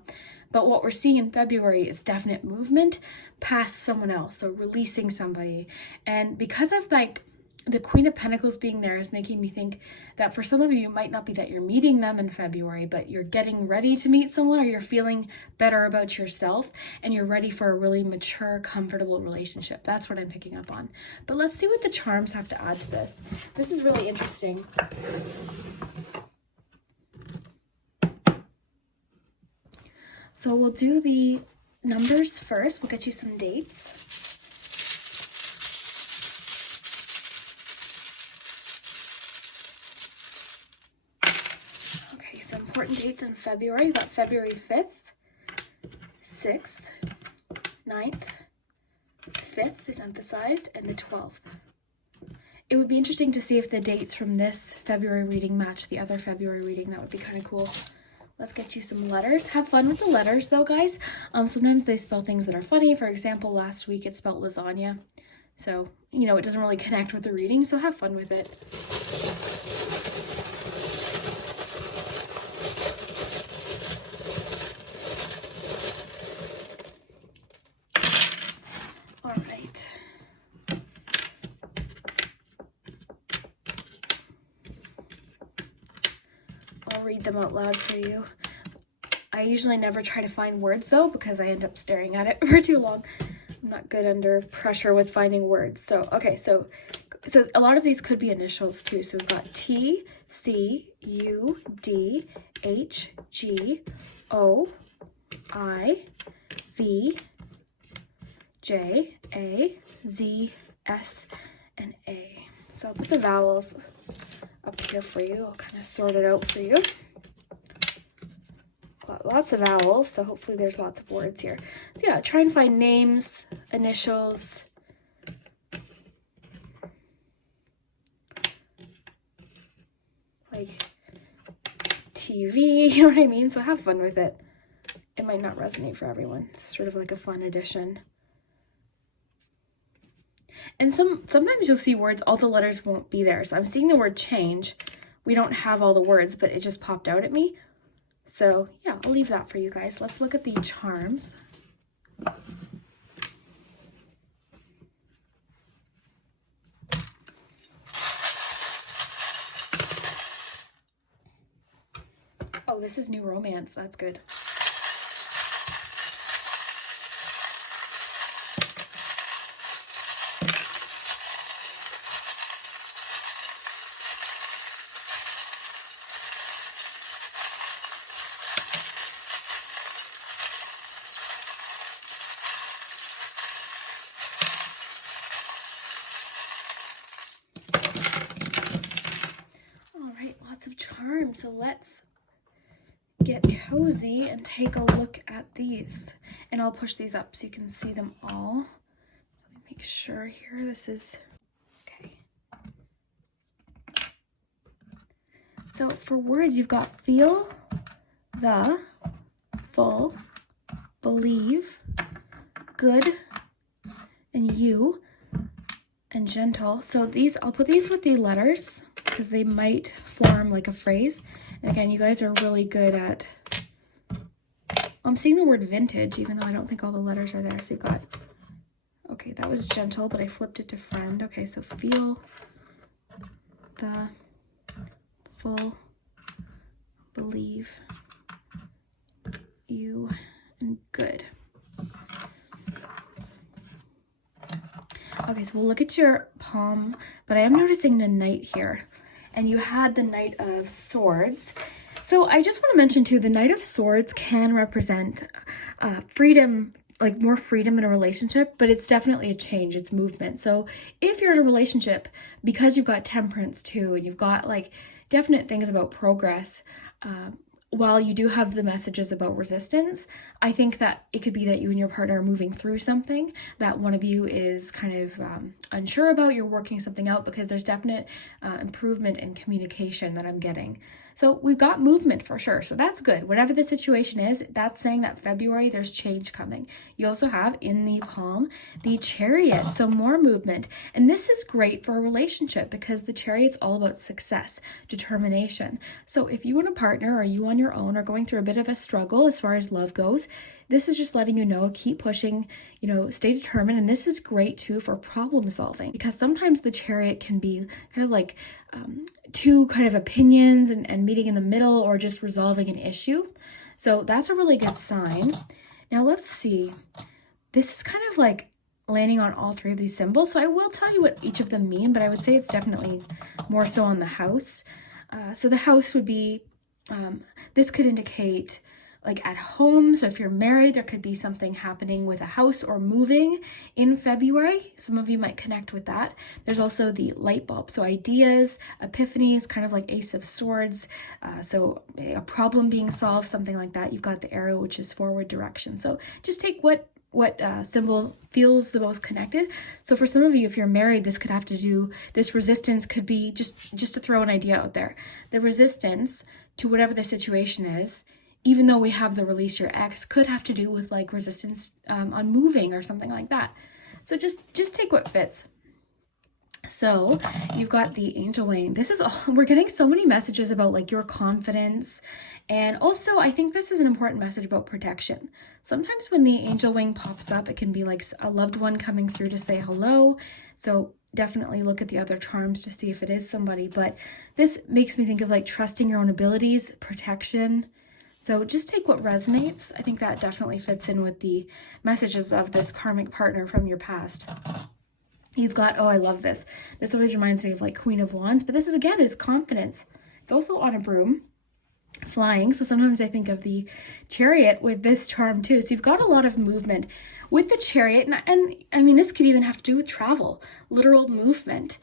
But what we're seeing in February is definite movement past someone else. So releasing somebody. And because of the Queen of Pentacles being there is making me think that for some of you, it might not be that you're meeting them in February, but you're getting ready to meet someone, or you're feeling better about yourself and you're ready for a really mature, comfortable relationship. That's what I'm picking up on. But let's see what the charms have to add to this. This is really interesting. So we'll do the numbers first. We'll get you some dates. Okay, so important dates in February. We've got February 5th, 6th, 9th, 5th is emphasized, and the 12th. It would be interesting to see if the dates from this February reading match the other February reading. That would be kind of cool. Let's get you some letters. Have fun with the letters though, guys. Sometimes they spell things that are funny. For example, last week it spelled lasagna. So, it doesn't really connect with the reading, so have fun with it. All right. I'll read them out loud for you. I usually never try to find words though, because I end up staring at it for too long. I'm not good under pressure with finding words. So, okay, so a lot of these could be initials too. So we've got T, C, U, D, H, G, O, I, V, J, A, Z, S, and A. So I'll put the vowels up here for you. I'll kind of sort it out for you. Got lots of vowels, so hopefully there's lots of words here. So yeah, try and find names, initials, like TV, you know what I mean? So have fun with it. It might not resonate for everyone. It's sort of like a fun addition. And sometimes you'll see words, all the letters won't be there. So I'm seeing the word change. We don't have all the words, but it just popped out at me. So yeah, I'll leave that for you guys. Let's look at the charms. Oh, this is new romance. That's good. So let's get cozy and take a look at these. And I'll push these up so you can see them all. Let me make sure here this is okay. So for words, you've got feel, the, full, believe, good, and you, and gentle. So these, I'll put these with the letters because they might form like a phrase. And again, you guys are really good at, I'm seeing the word vintage, even though I don't think all the letters are there. So you've got, okay, that was gentle, but I flipped it to friend. Okay, so feel, the, full, believe, you, and good. Okay, so we'll look at your palm, but I am noticing the Knight here, and you had the Knight of Swords. So I just want to mention too, the Knight of Swords can represent freedom, like more freedom in a relationship, but it's definitely a change, it's movement. So if you're in a relationship, because you've got Temperance too, and you've got like definite things about progress, while you do have the messages about resistance, I think that it could be that you and your partner are moving through something that one of you is kind of unsure about. You're working something out because there's definite improvement in communication that I'm getting. So we've got movement for sure. So that's good. Whatever the situation is, that's saying that February, there's change coming. You also have in the palm, the Chariot. So more movement. And this is great for a relationship because the Chariot's all about success, determination. So if you and a partner or you on your own are going through a bit of a struggle as far as love goes, this is just letting you know, keep pushing, you know, stay determined. And this is great too for problem solving because sometimes the Chariot can be kind of like two kind of opinions and meeting in the middle or just resolving an issue. So that's a really good sign. Now let's see. This is kind of like landing on all three of these symbols. So I will tell you what each of them mean, but I would say it's definitely more so on the house. So the house would be, this could indicate like at home. So if you're married, there could be something happening with a house or moving in February. Some of you might connect with that. There's also the light bulb. So ideas, epiphanies, kind of like Ace of Swords. So a problem being solved, something like that. You've got the arrow, which is forward direction. So just take what symbol feels the most connected. So for some of you, if you're married, this could have to do, this resistance could be, just to throw an idea out there, the resistance to whatever the situation is, even though we have the release your ex, could have to do with like resistance on moving or something like that. So just take what fits. So you've got the angel wing. This is all, we're getting so many messages about like your confidence. And also I think this is an important message about protection. Sometimes when the angel wing pops up, it can be like a loved one coming through to say hello. So definitely look at the other charms to see if it is somebody. But this makes me think of like trusting your own abilities, protection. So just take what resonates. I think that definitely fits in with the messages of this karmic partner from your past. You've got, oh, I love this. This always reminds me of like Queen of Wands, but this is again is confidence. It's also on a broom, flying. So sometimes I think of the Chariot with this charm too. So you've got a lot of movement with the Chariot. And I mean, this could even have to do with travel, literal movement.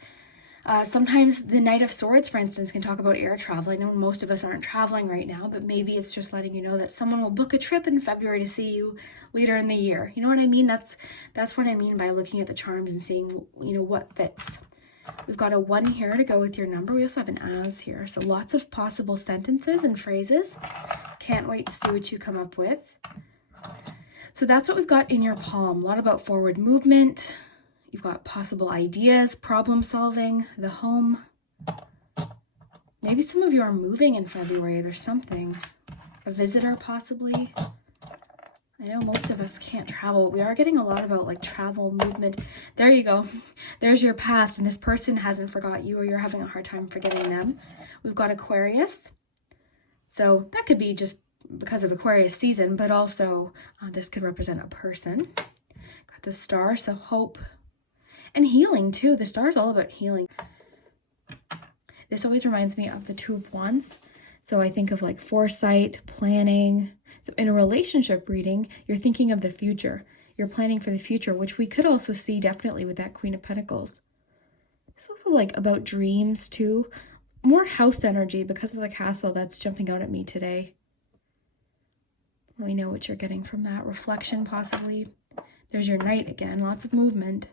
Sometimes the Knight of Swords, for instance, can talk about air travel. I know most of us aren't traveling right now, but maybe it's just letting you know that someone will book a trip in February to see you later in the year. You know what I mean? That's what I mean by looking at the charms and seeing, you know, what fits. We've got a 1 here to go with your number. We also have an as here. So lots of possible sentences and phrases. Can't wait to see what you come up with. So that's what we've got in your palm. A lot about forward movement. You've got possible ideas, problem solving, the home. Maybe some of you are moving in February. There's something. A visitor possibly. I know most of us can't travel. We are getting a lot about like travel, movement. There you go. There's your past and this person hasn't forgot you or you're having a hard time forgetting them. We've got Aquarius. So that could be just because of Aquarius season, but also this could represent a person. Got the Star, so hope. And healing too. The Star is all about healing. This always reminds me of the Two of Wands. So I think of like foresight, planning. So in a relationship reading, you're thinking of the future. You're planning for the future, which we could also see definitely with that Queen of Pentacles. It's also like about dreams too. more house energy because of the castle that's jumping out at me today. Let me know what you're getting from that. Reflection, possibly. There's your knight again, lots of movement.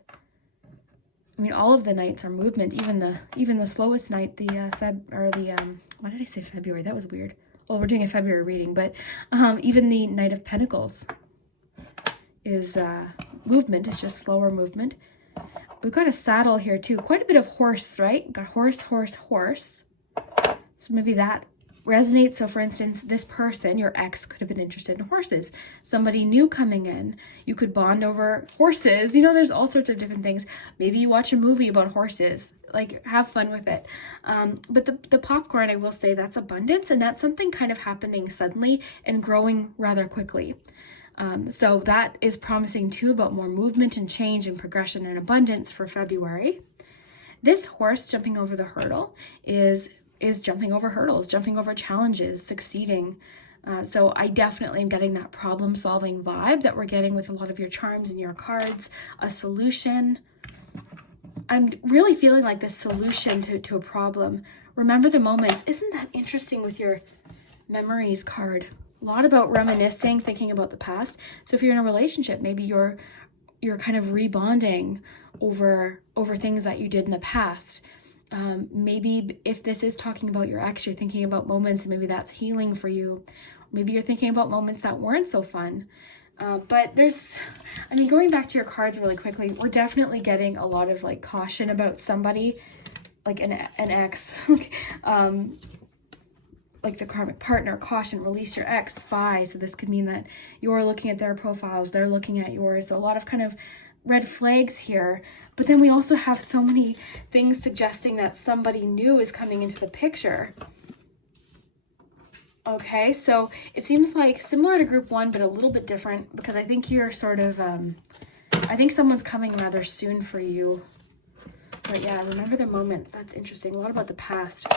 I mean, all of the knights are movement. Even the slowest knight, why did I say February? That was weird. Well, we're doing a February reading, but even the Knight of Pentacles is movement. It's just slower movement. We've got a saddle here too. Quite a bit of horse, right? We've got horse, horse, horse. So maybe that resonates. So for instance, this person, your ex, could have been interested in horses. Somebody new coming in, you could bond over horses. You know, there's all sorts of different things. Maybe you watch a movie about horses, like have fun with it. But the popcorn, I will say, that's abundance, and that's something kind of happening suddenly and growing rather quickly. So that is promising too about more movement and change and progression and abundance for February. This horse jumping over the hurdle is jumping over hurdles, jumping over challenges, succeeding. So I definitely am getting that problem-solving vibe that we're getting with a lot of your charms and your cards, a solution. I'm really feeling like the solution to a problem. Remember the moments. Isn't that interesting with your memories card? A lot about reminiscing, thinking about the past. So if you're in a relationship, maybe you're kind of rebonding over things that you did in the past. Maybe if this is talking about your ex, you're thinking about moments, and maybe that's healing for you. Maybe you're thinking about moments that weren't so fun. But going back to your cards really quickly, we're definitely getting a lot of like caution about somebody, like an ex, like the karmic partner, caution, release your ex, spy. So this could mean that you're looking at their profiles, they're looking at yours. So a lot of kind of red flags here. But then we also have so many things suggesting that somebody new is coming into the picture. Okay, so it seems like similar to group one, but a little bit different, because I think you're sort of, I think someone's coming rather soon for you. But yeah, remember the moments. That's interesting. A lot about the past.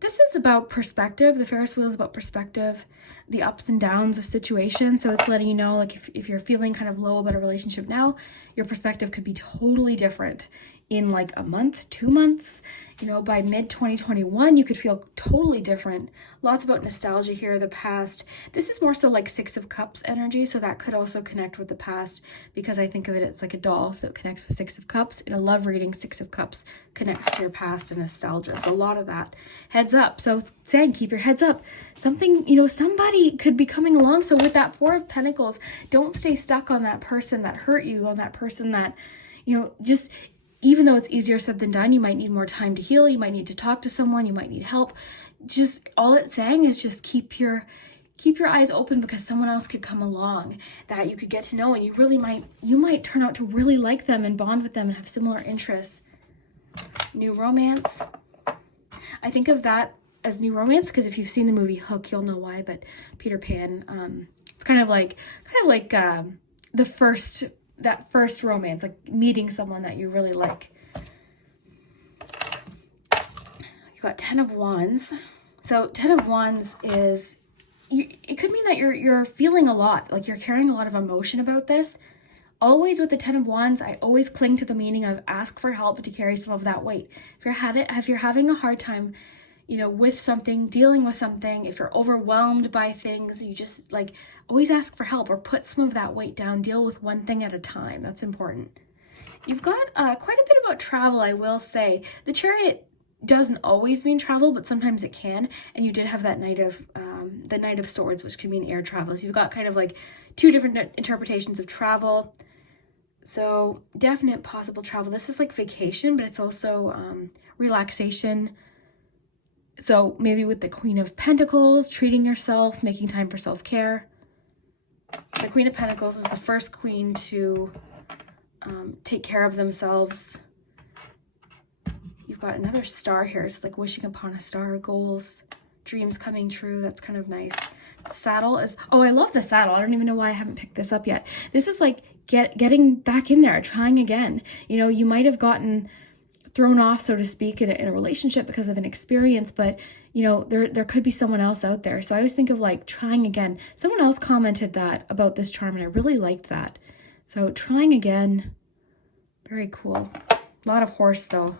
This is about perspective. The Ferris wheel is about perspective, the ups and downs of situations. So it's letting you know, like, if you're feeling kind of low about a relationship now, your perspective could be totally different in like a month, 2 months. You know, by mid-2021, you could feel totally different. Lots about nostalgia here, the past. This is more so like Six of Cups energy, so that could also connect with the past, because I think of it as like a doll, so it connects with Six of Cups. In a love reading, Six of Cups connects to your past and nostalgia. So a lot of that. Heads up. So it's saying keep your heads up. Something, you know, somebody could be coming along. So with that Four of Pentacles, don't stay stuck on that person that hurt you, on that person that, you know, just... Even though it's easier said than done, you might need more time to heal. You might need to talk to someone. You might need help. Just all it's saying is just keep your eyes open, because someone else could come along that you could get to know, and you might turn out to really like them and bond with them and have similar interests. New romance. I think of that as new romance because if you've seen the movie Hook, you'll know why. But Peter Pan, it's kind of like that first romance, like meeting someone that you really like. You got 10 of Wands. So 10 of Wands is, it could mean that you're feeling a lot, like you're carrying a lot of emotion about this. Always with the 10 of Wands, I always cling to the meaning of ask for help to carry some of that weight. If you're having a hard time, you know, with something, dealing with something, if you're overwhelmed by things, you just like always ask for help or put some of that weight down. Deal with one thing at a time. That's important. You've got quite a bit about travel, I will say. The Chariot doesn't always mean travel, but sometimes it can. And you did have that Knight of Swords, which can mean air travel. So you've got kind of like two different interpretations of travel. So definite possible travel. This is like vacation, but it's also relaxation. So maybe with the Queen of Pentacles, treating yourself, making time for self-care. The Queen of Pentacles is the first queen to take care of themselves. You've got another star here. It's like wishing upon a star, goals, dreams coming true. That's kind of nice. The saddle is, oh, I love the saddle. I don't even know why I haven't picked this up yet. This is like getting back in there, trying again. You know, you might have gotten thrown off, so to speak, in a relationship because of an experience, but you know, there could be someone else out there. So I always think of like trying again. Someone else commented that about this charm, and I really liked that. So trying again, very cool. A lot of horse though.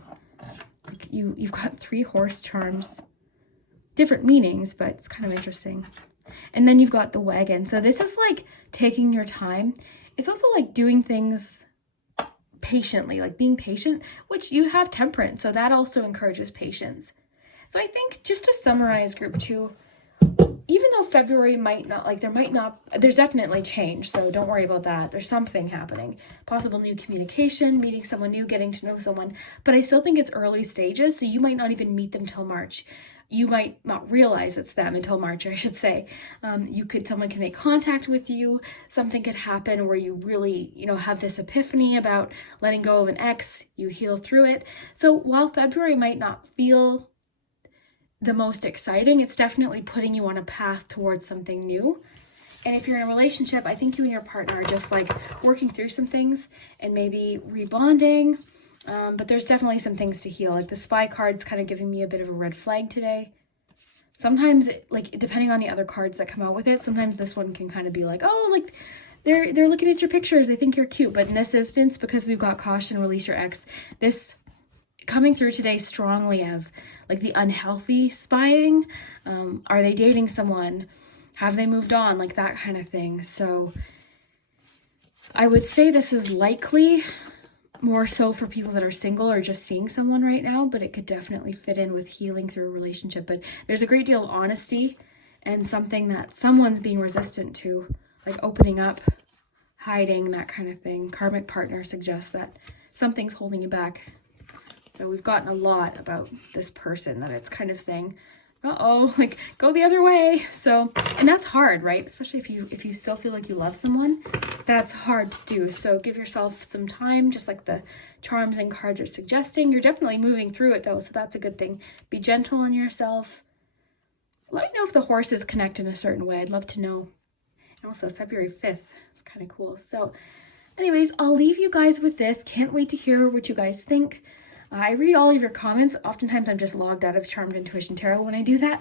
Like you've got 3 horse charms, different meanings, but it's kind of interesting. And then you've got the wagon. So this is like taking your time. It's also like doing things patiently, like being patient, which you have temperance. So that also encourages patience. So I think just to summarize group 2, even though February might not, like there's definitely change. So don't worry about that. There's something happening, possible new communication, meeting someone new, getting to know someone, but I still think it's early stages. So you might not even meet them till March. You might not realize it's them until March, I should say. Someone can make contact with you. Something could happen where you really, have this epiphany about letting go of an ex. You heal through it. So while February might not feel the most exciting, it's definitely putting you on a path towards something new. And if you're in a relationship, I think you and your partner are just like working through some things and maybe rebonding. But there's definitely some things to heal. Like the spy card's kind of giving me a bit of a red flag today. Sometimes, like depending on the other cards that come out with it, sometimes this one can kind of be like, oh, like they're looking at your pictures, they think you're cute. But in this instance, because we've got caution, release your ex, this coming through today strongly as like the unhealthy spying. Are they dating someone? Have they moved on? Like that kind of thing. So I would say this is likely more so for people that are single or just seeing someone right now, but it could definitely fit in with healing through a relationship. But there's a great deal of honesty and something that someone's being resistant to, like opening up, hiding, that kind of thing. Karmic partner suggests that something's holding you back. So we've gotten a lot about this person that it's kind of saying, uh-oh, like go the other way. So, and that's hard, right? Especially if you still feel like you love someone, that's hard to do. So give yourself some time, just like the charms and cards are suggesting. You're definitely moving through it though, so that's a good thing. Be gentle on yourself. Let me know if the horses connect in a certain way. I'd love to know. And also February 5th, it's kind of cool. So anyways, I'll leave you guys with this. Can't wait to hear what you guys think. I read all of your comments. Oftentimes I'm just logged out of Charmed Intuition Tarot when I do that.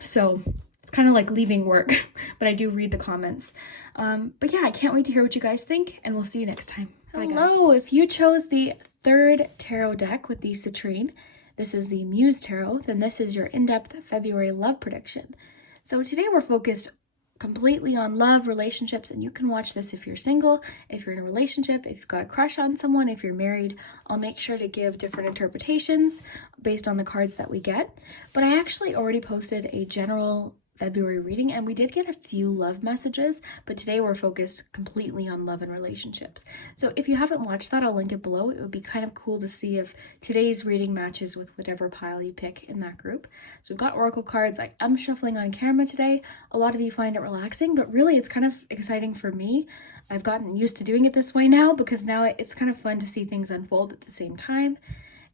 So it's kind of like leaving work, but I do read the comments. But yeah, I can't wait to hear what you guys think, and we'll see you next time. Bye, guys. Hello, if you chose the 3rd tarot deck with the citrine, this is the Muse Tarot, then this is your in-depth February love prediction. So today we're focused completely on love, relationships, and you can watch this if you're single, if you're in a relationship, if you've got a crush on someone, if you're married. I'll make sure to give different interpretations based on the cards that we get. But I actually already posted a general February reading, and we did get a few love messages, but today we're focused completely on love and relationships. So if you haven't watched that, I'll link it below. It would be kind of cool to see if today's reading matches with whatever pile you pick in that group. So we've got oracle cards. I am shuffling on camera today. A lot of you find it relaxing, but really it's kind of exciting for me. I've gotten used to doing it this way now because now it's kind of fun to see things unfold at the same time.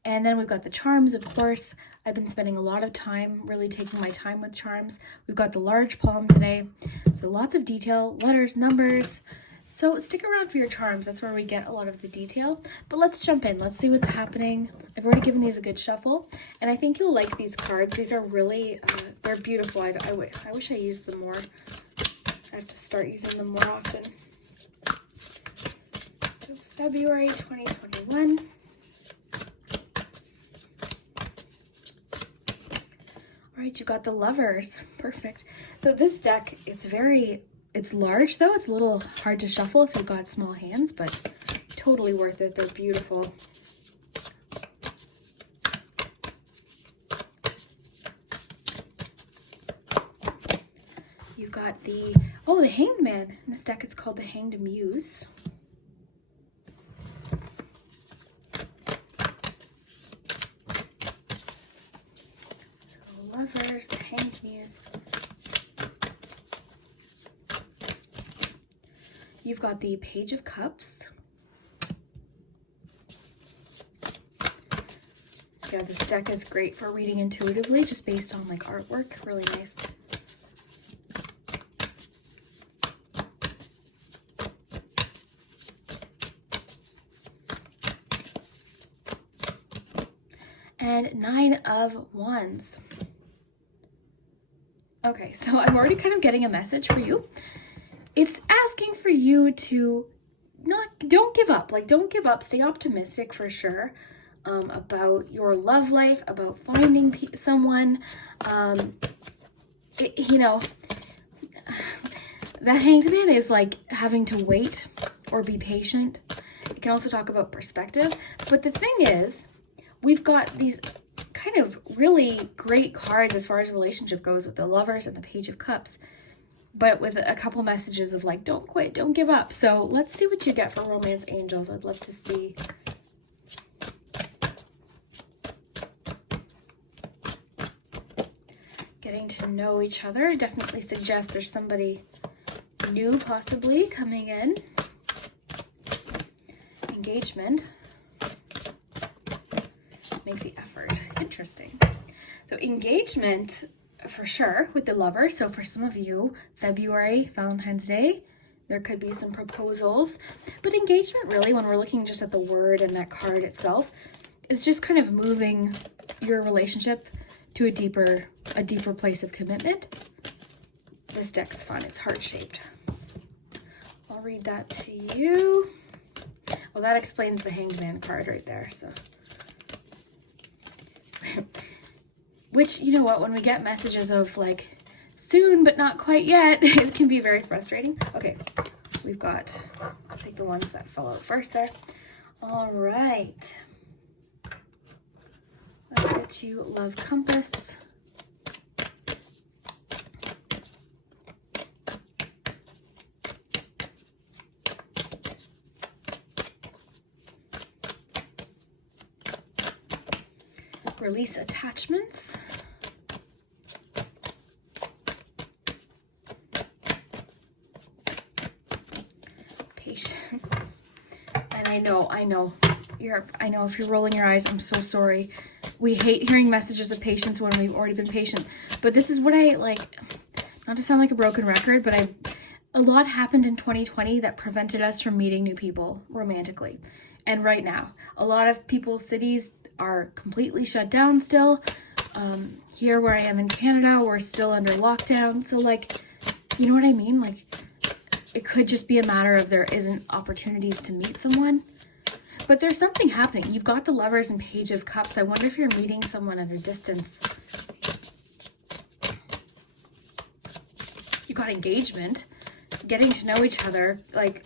And then we've got the charms, of course. I've been spending a lot of time really taking my time with charms. We've got the large palm today. So lots of detail, letters, numbers. So stick around for your charms. That's where we get a lot of the detail. But let's jump in. Let's see what's happening. I've already given these a good shuffle. And I think you'll like these cards. These are really, they're beautiful. I wish I used them more. I have to start using them more often. So February 2021. All right, you got the Lovers. Perfect. So this deck, it's large though. It's a little hard to shuffle if you've got small hands, but totally worth it. They're beautiful. You've got the Hanged Man. In this deck, it's called the Hanged Muse. Lovers, the Hanged Muse. You've got the Page of Cups. Yeah, this deck is great for reading intuitively, just based on like artwork. Really nice. And 9 of Wands. Okay, so I'm already kind of getting a message for you. It's asking for you to don't give up. Like, don't give up. Stay optimistic for sure. about your love life, about finding someone. You know, that Hanged Man is like having to wait or be patient. It can also talk about perspective. But the thing is, we've got these kind of really great cards as far as relationship goes with the Lovers and the Page of Cups, but with a couple messages of like, don't quit, don't give up. So let's see what you get for Romance Angels. I'd love to see. Getting to know each other. Definitely suggest there's somebody new possibly coming in. Engagement. Make the effort. Interesting. So engagement for sure with the Lover. So for some of you, February, Valentine's Day, there could be some proposals. But engagement really, when we're looking just at the word and that card itself, is just kind of moving your relationship to a deeper place of commitment. This deck's fun. It's heart-shaped. I'll read that to you. Well, that explains the Hanged Man card right there. So, which, you know what, when we get messages of like soon but not quite yet, it can be very frustrating. Okay, we've got, I'll take the ones that fell out first there. All right. Let's get you Love Compass. Release attachments. Patience. And I know, I know if you're rolling your eyes, I'm so sorry. We hate hearing messages of patience when we've already been patient. But this is what I like, not to sound like a broken record, but a lot happened in 2020 that prevented us from meeting new people romantically. And right now, a lot of people's cities are completely shut down still. Here where I am in Canada, we're still under lockdown. So like, you know what I mean? Like, it could just be a matter of there isn't opportunities to meet someone. But there's something happening. You've got the Lovers and Page of Cups. I wonder if you're meeting someone at a distance. You've got engagement, getting to know each other. Like,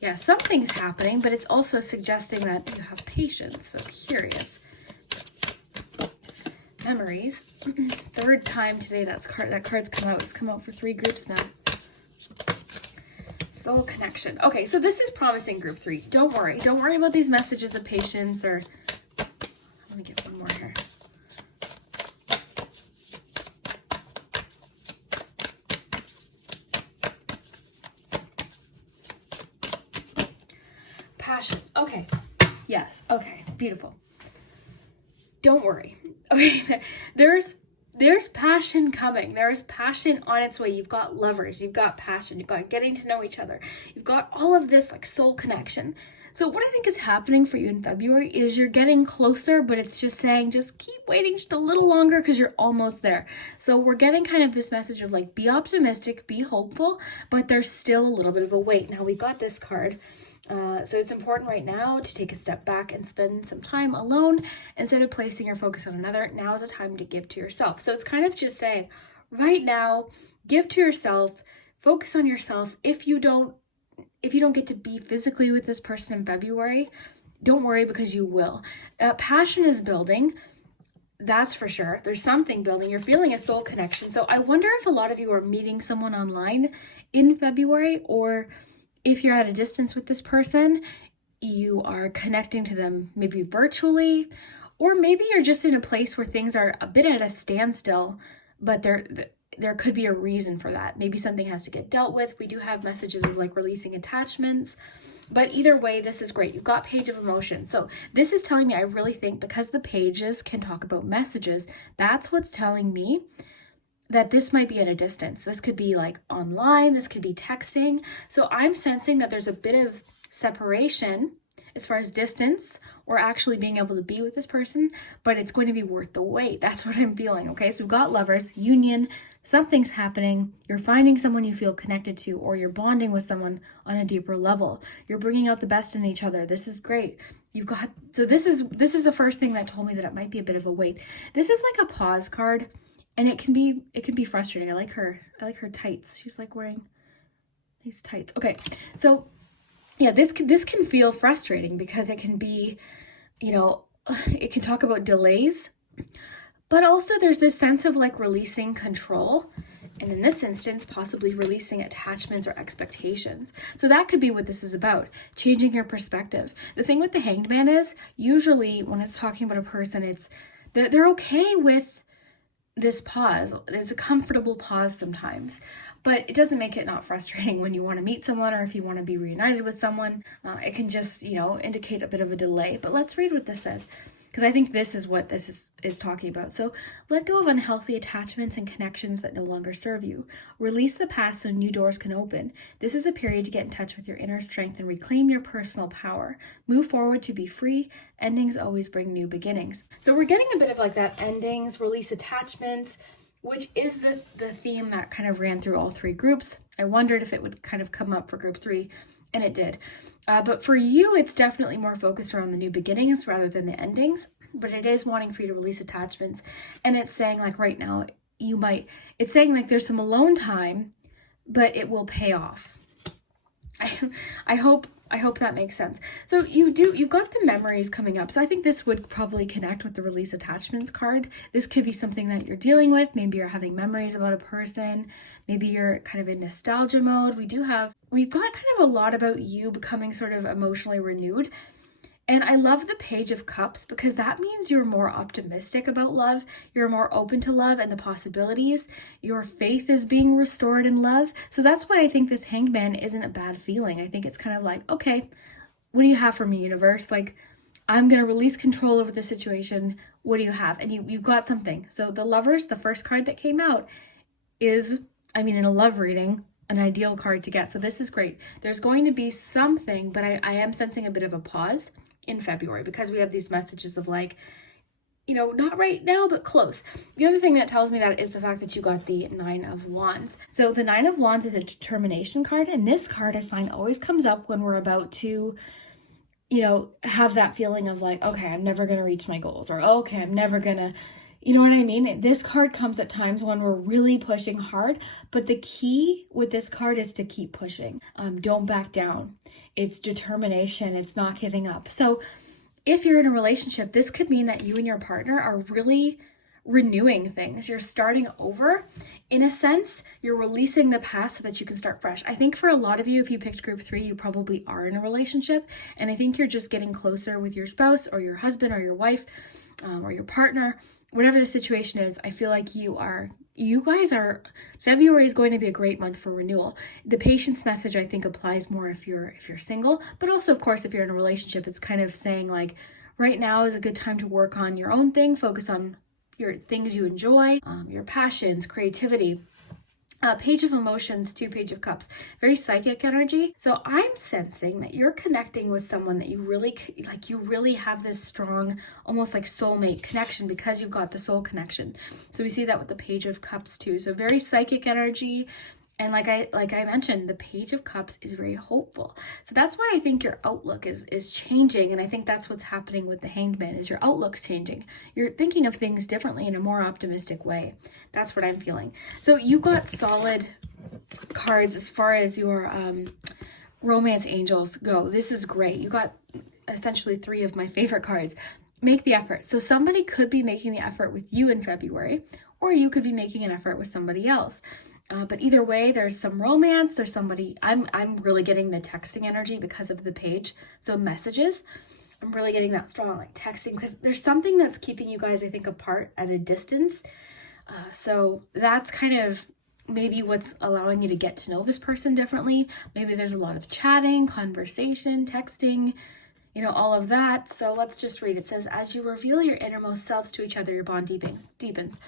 yeah, something's happening, but it's also suggesting that you have patience. So curious. Memories. Third time today that card's come out. It's come out for 3 groups now. Soul connection. Okay, so this is promising, group 3. Don't worry. Don't worry about these messages of patience or... Let me get one more here. Passion. Okay. Yes. Okay. Beautiful. Don't worry. Okay. There's passion coming. There's passion on its way. You've got lovers. You've got passion. You've got getting to know each other. You've got all of this like soul connection. So what I think is happening for you in February is you're getting closer, but it's just saying, just keep waiting just a little longer because you're almost there. So we're getting kind of this message of like, be optimistic, be hopeful, but there's still a little bit of a wait. Now we've got this card. So it's important right now to take a step back and spend some time alone instead of placing your focus on another. Now is a time to give to yourself. So it's kind of just saying right now, give to yourself, focus on yourself. If you don't get to be physically with this person in February, don't worry because you will. Passion is building. That's for sure. There's something building. You're feeling a soul connection. So I wonder if a lot of you are meeting someone online in February, or if you're at a distance with this person, you are connecting to them maybe virtually, or maybe you're just in a place where things are a bit at a standstill, but there could be a reason for that. Maybe something has to get dealt with. We do have messages of like releasing attachments, but either way, this is great. You've got Page of Emotion. So this is telling me, I really think because the pages can talk about messages, that's what's telling me that this might be at a distance. This could be like online, this could be texting. So I'm sensing that there's a bit of separation, as far as distance or actually being able to be with this person, but it's going to be worth the wait. That's what I'm feeling, okay? So we've got Lovers, union, something's happening, you're finding someone you feel connected to, or you're bonding with someone on a deeper level. You're bringing out the best in each other. This is great. You've got, so this is the first thing that told me that it might be a bit of a wait. This is like a pause card, and it can be frustrating. I like her tights. She's like wearing these tights. Okay, so yeah, this can feel frustrating because it can be, you know, it can talk about delays, but also there's this sense of like releasing control, and in this instance, possibly releasing attachments or expectations. So that could be what this is about, changing your perspective. The thing with the Hanged Man is, usually when it's talking about a person, it's they're okay with this pause. It's a comfortable pause sometimes, but it doesn't make it not frustrating when you want to meet someone or if you want to be reunited with someone. It can just, you know, indicate a bit of a delay. But let's read what this says, because I think this is what this is talking about. So let go of unhealthy attachments and connections that no longer serve you. Release the past so new doors can open. This is a period to get in touch with your inner strength and reclaim your personal power. Move forward to be free. Endings always bring new beginnings. So we're getting a bit of like that endings, release attachments, which is the theme that kind of ran through all three groups. I wondered if it would kind of come up for group 3, and it did. But for you, it's definitely more focused around the new beginnings rather than the endings, but it is wanting for you to release attachments. And it's saying like right now, it's saying like there's some alone time, but it will pay off. I hope that makes sense. So you've got the memories coming up. So I think this would probably connect with the release attachments card. This could be something that you're dealing with. Maybe you're having memories about a person. Maybe you're kind of in nostalgia mode. We've got kind of a lot about you becoming sort of emotionally renewed. And I love the Page of Cups because that means you're more optimistic about love. You're more open to love and the possibilities. Your faith is being restored in love. So that's why I think this Hanged Man isn't a bad feeling. I think it's kind of like, okay, what do you have for me, universe? Like, I'm going to release control over the situation. What do you have? And you've got something. So the Lovers, the first card that came out is, I mean, in a love reading, an ideal card to get. So this is great. There's going to be something, but I am sensing a bit of a pause in February because we have these messages of like, you know, not right now, but close. The other thing that tells me that is the fact that you got the 9 of Wands. So the 9 of Wands is a determination card, and this card I find always comes up when we're about to, you know, have that feeling of like, okay, I'm never going to reach my goals, or okay, I'm never going to, you know what I mean? This card comes at times when we're really pushing hard, but the key with this card is to keep pushing. Don't back down. It's determination. It's not giving up. So if you're in a relationship, this could mean that you and your partner are really renewing things. You're starting over. In a sense, you're releasing the past so that you can start fresh. I think for a lot of you, if you picked group 3, you probably are in a relationship. And I think you're just getting closer with your spouse or your husband or your wife or your partner, whatever the situation is. I feel like February is going to be a great month for renewal. The patience message I think applies more if you're single, but also of course if you're in a relationship, it's kind of saying like right now is a good time to work on your own thing, focus on your things you enjoy, your passions, creativity. Page of Emotions, 2 Page of Cups, very psychic energy. So I'm sensing that you're connecting with someone that you really have this strong, almost like soulmate connection because you've got the soul connection. So we see that with the Page of Cups too. So very psychic energy. And like I mentioned, the Page of Cups is very hopeful. So that's why I think your outlook is changing. And I think that's what's happening with the Hanged Man is your outlook's changing. You're thinking of things differently in a more optimistic way. That's what I'm feeling. So you got solid cards as far as your romance angels go. This is great. You got essentially 3 of my favorite cards. Make the effort. So somebody could be making the effort with you in February, or you could be making an effort with somebody else. But either way, there's some romance, there's somebody, I'm really getting the texting energy because of the page. So messages, I'm really getting that strong, like texting, because there's something that's keeping you guys, I think, apart at a distance. So that's kind of maybe what's allowing you to get to know this person differently. Maybe there's a lot of chatting, conversation, texting, you know, all of that. So let's just read. It says, as you reveal your innermost selves to each other, your bond deepens.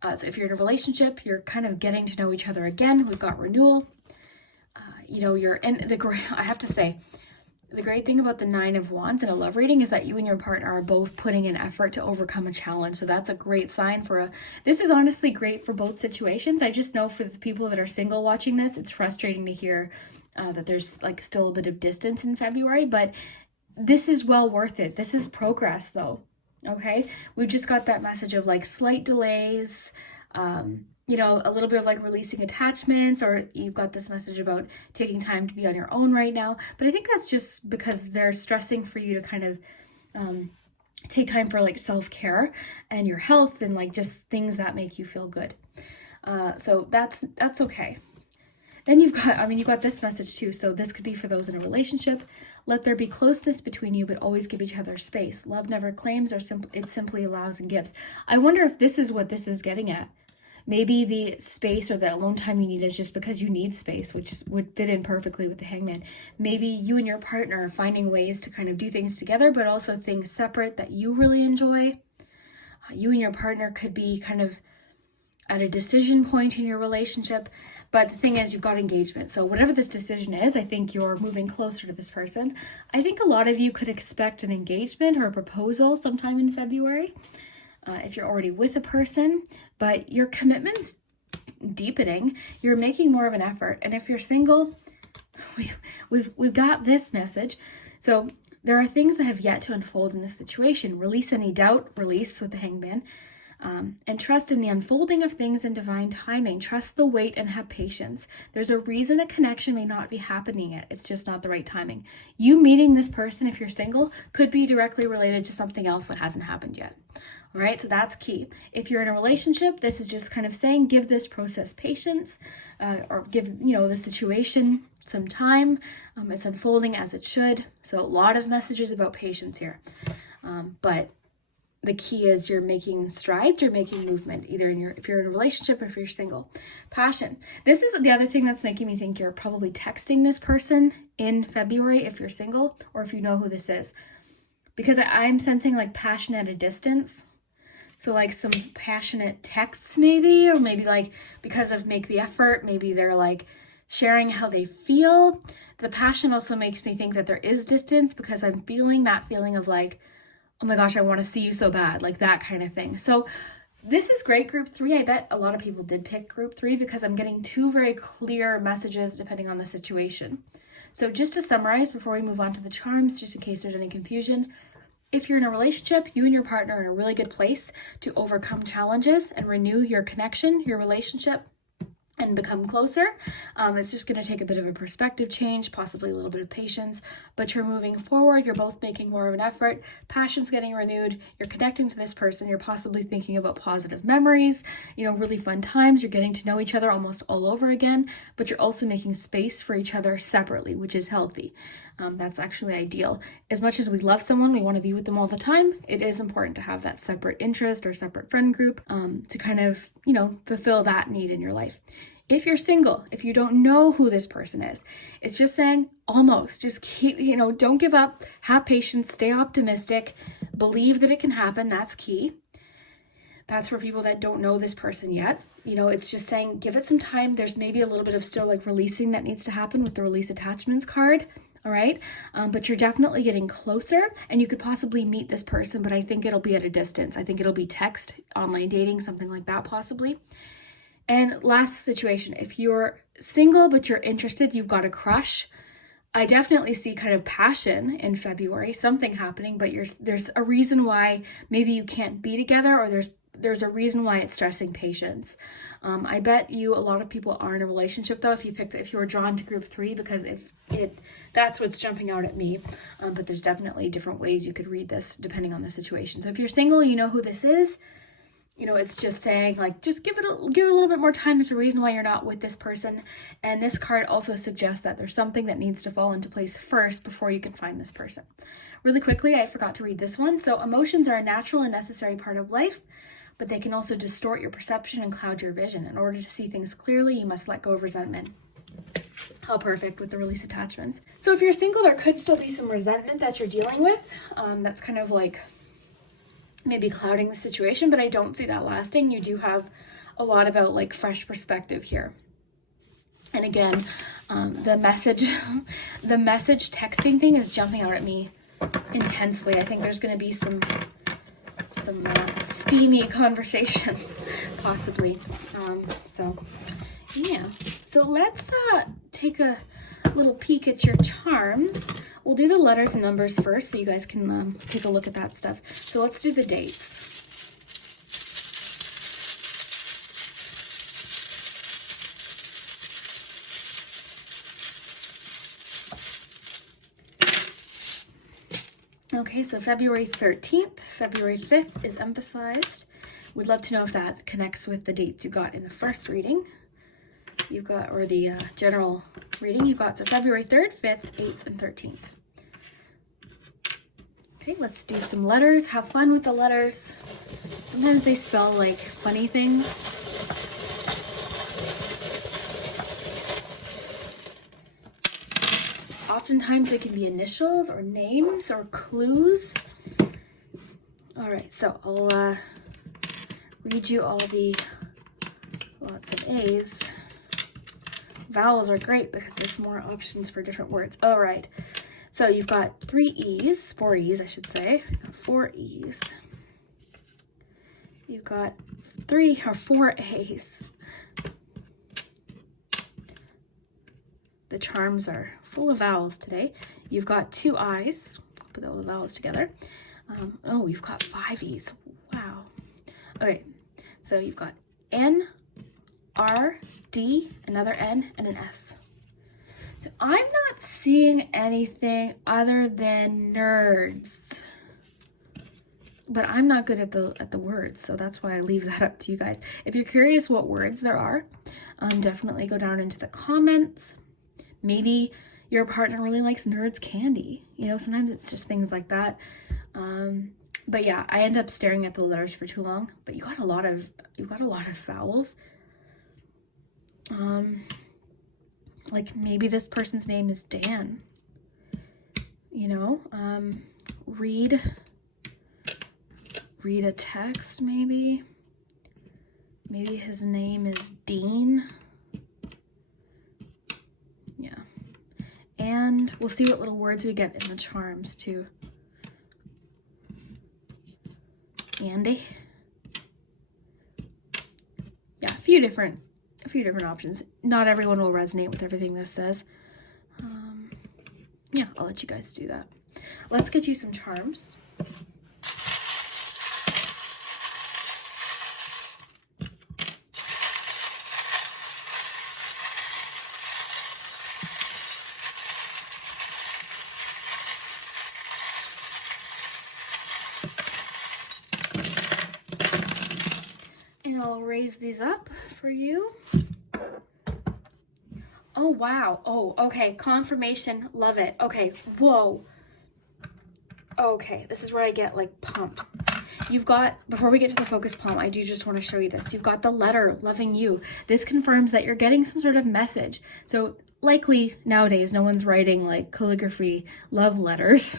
So if you're in a relationship, you're kind of getting to know each other again. We've got renewal. You know, you're in I have to say, The great thing about the Nine of Wands in a love reading is that you and your partner are both putting in effort to overcome a challenge. So that's a great sign this is honestly great for both situations. I just know for the people that are single watching this, it's frustrating to hear that there's like still a bit of distance in February, but this is well worth it. This is progress though. Okay. We've just got that message of like slight delays, you know, a little bit of like releasing attachments, or you've got this message about taking time to be on your own right now. But I think that's just because they're stressing for you to kind of take time for like self-care and your health and like just things that make you feel good. So that's okay. Then you've got this message too. So this could be for those in a relationship. Let there be closeness between you, but always give each other space. Love never claims, or it simply allows and gives. I wonder if this is what this is getting at. Maybe the space or the alone time you need is just because you need space, which would fit in perfectly with the Hangman. Maybe you and your partner are finding ways to kind of do things together, but also things separate that you really enjoy. You and your partner could be kind of at a decision point in your relationship, but the thing is, you've got engagement. So whatever this decision is, I think you're moving closer to this person. I think a lot of you could expect an engagement or a proposal sometime in February. If you're already with a person, but your commitment's deepening, you're making more of an effort. And if you're single, we've got this message. So there are things that have yet to unfold in this situation. Release any doubt, release with the Hangman, and trust in the unfolding of things in divine timing. Trust the wait and have patience. There's a reason a connection may not be happening yet. It's just not the right timing. You meeting this person, if you're single, could be directly related to something else that hasn't happened yet. All right, so that's key. If you're in a relationship, this is just kind of saying, give this process patience, or give, the situation some time. It's unfolding as it should. So a lot of messages about patience here. But the key is you're making strides, you're making movement, either if you're in a relationship or if you're single. Passion. This is the other thing that's making me think you're probably texting this person in February if you're single, or if you know who this is. Because I'm sensing like passion at a distance. So like some passionate texts maybe, or maybe like because of make the effort, maybe they're like sharing how they feel. The passion also makes me think that there is distance because I'm feeling that feeling of like, oh my gosh, I want to see you so bad, like that kind of thing. So this is great, group 3. I bet a lot of people did pick group 3 because I'm getting 2 very clear messages depending on the situation. So just to summarize before we move on to the charms, just in case there's any confusion, if you're in a relationship, you and your partner are in a really good place to overcome challenges and renew your connection, your relationship, and become closer. It's just going to take a bit of a perspective change, possibly a little bit of patience, but you're moving forward. You're both making more of an effort. Passion's getting renewed. You're connecting to this person. You're possibly thinking about positive memories, really fun times. You're getting to know each other almost all over again, but you're also making space for each other separately, which is healthy. That's actually ideal. As much as we love someone, we want to be with them all the time. It is important to have that separate interest or separate friend group to kind of, fulfill that need in your life. If you're single, if you don't know who this person is, it's just saying almost. Just keep, don't give up. Have patience. Stay optimistic. Believe that it can happen. That's key. That's for people that don't know this person yet. It's just saying give it some time. There's maybe a little bit of still like releasing that needs to happen with the release attachments card. All right. But you're definitely getting closer, and you could possibly meet this person, but I think it'll be at a distance. I think it'll be text, online dating, something like that possibly. And last situation, if you're single, but you're interested, you've got a crush, I definitely see kind of passion in February, something happening, but there's a reason why maybe you can't be together, or there's a reason why it's stressing patience. I bet a lot of people are in a relationship though, if you were drawn to group 3, because that's what's jumping out at me. But there's definitely different ways you could read this depending on the situation. So if you're single, you know who this is. It's just saying like, just give it a little bit more time. There's a reason why you're not with this person. And this card also suggests that there's something that needs to fall into place first before you can find this person. Really quickly, I forgot to read this one. So emotions are a natural and necessary part of life, but they can also distort your perception and cloud your vision. In order to see things clearly, you must let go of resentment. How perfect with the release attachments. So if you're single, there could still be some resentment that you're dealing with. That's kind of like maybe clouding the situation, but I don't see that lasting. You do have a lot about like fresh perspective here. And again, the message texting thing is jumping out at me intensely. I think there's going to be some steamy conversations, possibly. So yeah. So let's take a little peek at your charms. We'll do the letters and numbers first, so you guys can take a look at that stuff. So let's do the dates. Okay, so February 13th, February 5th is emphasized. We'd love to know if that connects with the dates you got in the first reading. You've got, or the general reading you've got, so February 3rd, 5th, 8th, and 13th. Okay, let's do some letters. Have fun with the letters. Sometimes they spell like funny things. Oftentimes they can be initials or names or clues. All right, so I'll read you all the lots of A's. Vowels are great because there's more options for different words. All right, so you've got 4 E's, I should say. 4 E's. You've got 4 A's. The charms are full of vowels today. You've got 2 I's. Put all the vowels together. Oh, you've got 5 E's. Wow. Okay, so you've got N, R, D, another N, and an S. So I'm not seeing anything other than nerds. But I'm not good at the words, so that's why I leave that up to you guys. If you're curious what words there are, definitely go down into the comments. Maybe your partner really likes nerds candy. You know, sometimes it's just things like that. But yeah, I end up staring at the letters for too long. But you've got a lot of vowels. Like maybe this person's name is Dan. You know, read a text maybe. Maybe his name is Dean. Yeah. And we'll see what little words we get in the charms too. Andy. Yeah, a few different options. Not everyone will resonate with everything this says. Yeah, I'll let you guys do that. Let's get you some charms. And I'll raise these up for you. Oh, wow. Oh, okay. Confirmation. Love it. Okay. Whoa. Okay. This is where I get like pumped. You've got, before we get to the focus palm, I do just want to show you this. You've got the letter loving you. This confirms that you're getting some sort of message. So likely nowadays, no one's writing like calligraphy love letters.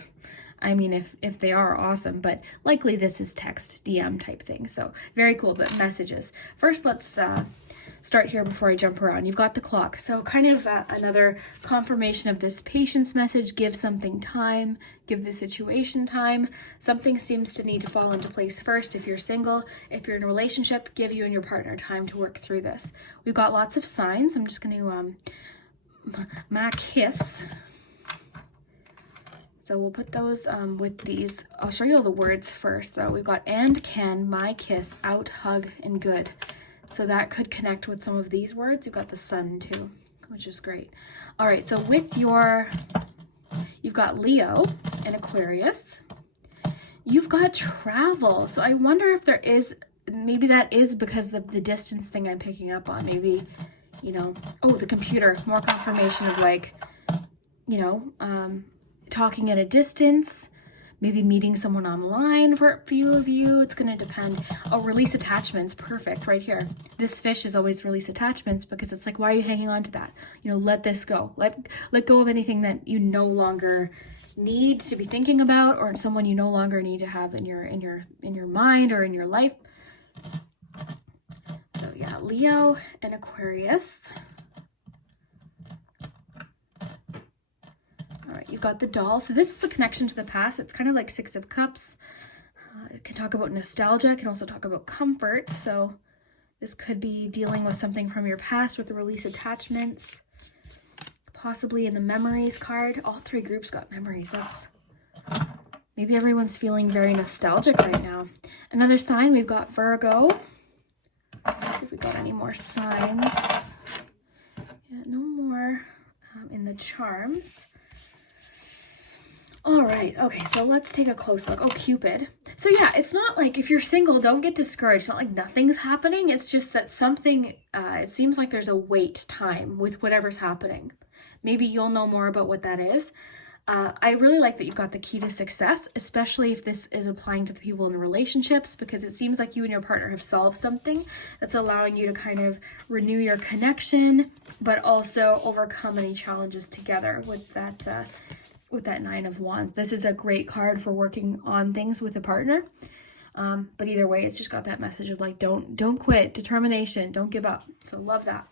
I mean, if they are, awesome, but likely this is text DM type thing. So very cool, but messages. First, let's start here before I jump around. You've got the clock. So kind of another confirmation of this patience message. Give something time, give the situation time. Something seems to need to fall into place first if you're single. If you're in a relationship, give you and your partner time to work through this. We've got lots of signs. I'm just going to my kiss. So we'll put those with these. I'll show you all the words first though. We've got and, can, my, kiss, out, hug, and good. So that could connect with some of these words. You've got the sun too, which is great. All right, so with you've got Leo and Aquarius. You've got travel. So I wonder if there is, maybe that is because of the distance thing I'm picking up on. Maybe, you know, oh, the computer, more confirmation of like, you know, talking at a distance, maybe meeting someone online for a few of you. It's going to depend. Oh, release attachments. Perfect. Right here. This fish is always release attachments because it's like, why are you hanging on to that? You know, let this go. Let go of anything that you no longer need to be thinking about, or someone you no longer need to have in your mind or in your life. So yeah, Leo and Aquarius. You've got the doll. So this is the connection to the past. It's kind of like Six of Cups. It can talk about nostalgia. It can also talk about comfort. So this could be dealing with something from your past with the release attachments. Possibly in the memories card. All three groups got memories. That's... maybe everyone's feeling very nostalgic right now. Another sign, we've got Virgo. Let's see if we got any more signs. Yeah, no more in the charms. All right, okay, so let's take a close look. Oh, Cupid. So yeah, it's not like if you're single, don't get discouraged. It's not like nothing's happening. It's just that something, it seems like there's a wait time with whatever's happening. Maybe you'll know more about what that is. I really like that you've got the key to success, especially if this is applying to the people in the relationships, because it seems like you and your partner have solved something that's allowing you to kind of renew your connection, but also overcome any challenges together with that Nine of Wands. This is a great card for working on things with a partner. But either way, it's just got that message of like, don't quit, determination, don't give up. So love that.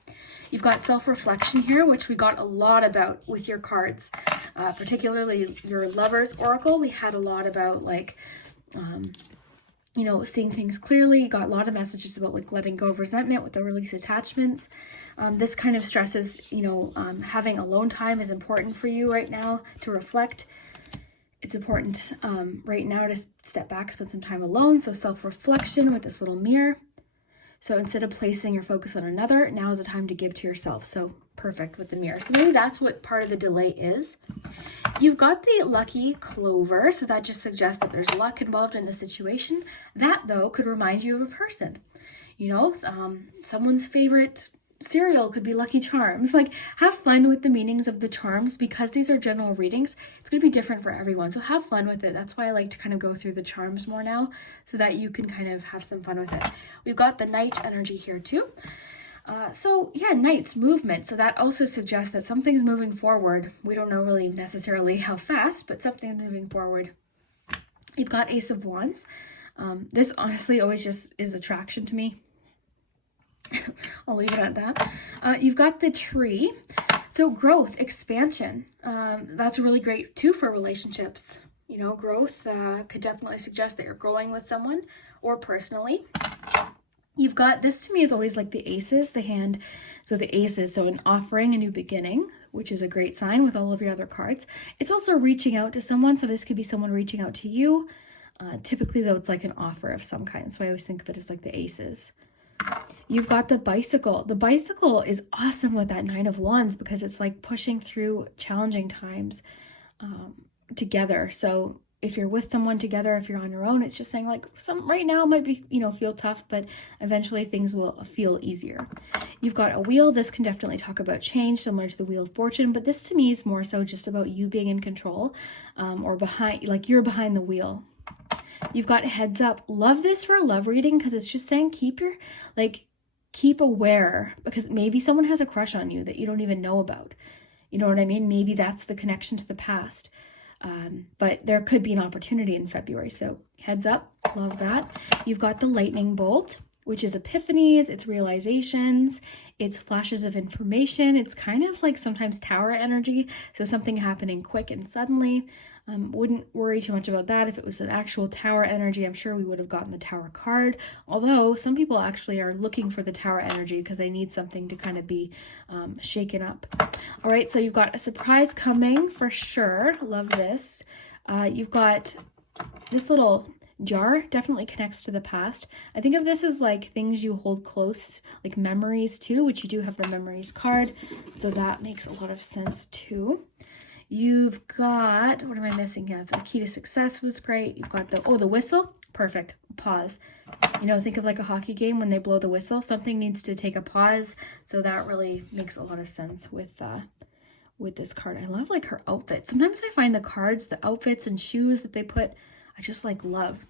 You've got self-reflection here, which we got a lot about with your cards, particularly your Lover's Oracle. We had a lot about like, you know, seeing things clearly. You got a lot of messages about like letting go of resentment with the release attachments. This kind of stresses, you know, having alone time is important for you right now to reflect. It's important right now to step back, spend some time alone. So self-reflection with this little mirror. So instead of placing your focus on another, now is the time to give to yourself. So perfect with the mirror. So maybe that's what part of the delay is. You've got the lucky clover. So that just suggests that there's luck involved in the situation. That though could remind you of a person. You know, someone's favorite cereal could be Lucky Charms. Like, have fun with the meanings of the charms, because these are general readings. It's going to be different for everyone, so have fun with it. That's why I like to kind of go through the charms more now, so that you can kind of have some fun with it. We've got the Knight energy here too. So yeah, Knight's movement. So that also suggests that something's moving forward. We don't know really necessarily how fast, but something's moving forward. You've got Ace of Wands. This honestly always just is attraction to me. I'll leave it at that. You've got the Tree. So growth, expansion. That's really great too for relationships. You know, growth could definitely suggest that you're growing with someone or personally. You've got, this to me is always like the aces, the hand. So the aces, so an offering, a new beginning, which is a great sign with all of your other cards. It's also reaching out to someone. So this could be someone reaching out to you. Typically though, it's like an offer of some kind. So I always think of it as like the aces. You've got the Bicycle. The Bicycle is awesome with that Nine of Wands, because it's like pushing through challenging times together. So if you're with someone together, if you're on your own, it's just saying like some right now might be, you know, feel tough, but eventually things will feel easier. You've got a Wheel. This can definitely talk about change, similar to the Wheel of Fortune, but this to me is more so just about you being in control, or behind, like you're behind the wheel. You've got Heads Up. Love this for a love reading, because it's just saying keep aware, because maybe someone has a crush on you that you don't even know about. You know what I mean? Maybe that's the connection to the past. But there could be an opportunity in February. So heads up. Love that. You've got the Lightning Bolt, which is epiphanies, it's realizations, it's flashes of information. It's kind of like sometimes tower energy. So something happening quick and suddenly. Wouldn't worry too much about that. If it was an actual tower energy, I'm sure we would have gotten the Tower card. Although some people actually are looking for the Tower energy because they need something to kind of be shaken up. All right, so you've got a surprise coming for sure. Love this. You've got this little jar, definitely connects to the past. I think of this as like things you hold close, like memories too, which you do have the memories card. So that makes a lot of sense too. You've got, what am I missing here? The key to success was great. You've got the whistle. Perfect. Pause. You know, think of like a hockey game when they blow the whistle. Something needs to take a pause. So that really makes a lot of sense with this card. I love like her outfit. Sometimes I find the cards, the outfits and shoes that they put, I just like love.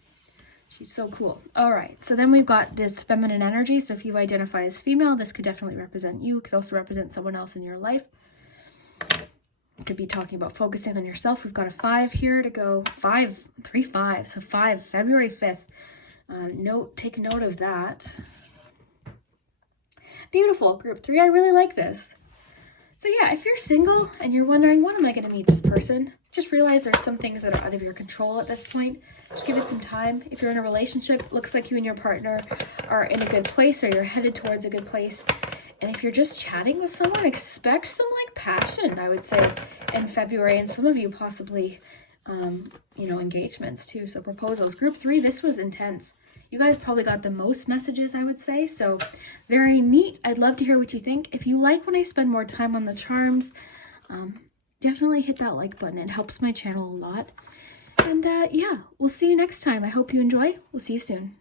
She's so cool. All right. So then we've got this feminine energy. So if you identify as female, this could definitely represent you. It could also represent someone else in your life. Could be talking about focusing on yourself. We've got a 5 here to go. 5, 3, 5. So 5, February 5th. Take note of that. Beautiful. Group 3, I really like this. So yeah, if you're single and you're wondering, when am I going to meet this person? Just realize there's some things that are out of your control at this point. Just give it some time. If you're in a relationship, looks like you and your partner are in a good place, or you're headed towards a good place. And if you're just chatting with someone, expect some like passion, I would say, in February, and some of you possibly, engagements too. So proposals. Group 3, this was intense. You guys probably got the most messages, I would say. So very neat. I'd love to hear what you think. If you like when I spend more time on the charms, definitely hit that like button. It helps my channel a lot. And yeah, we'll see you next time. I hope you enjoy. We'll see you soon.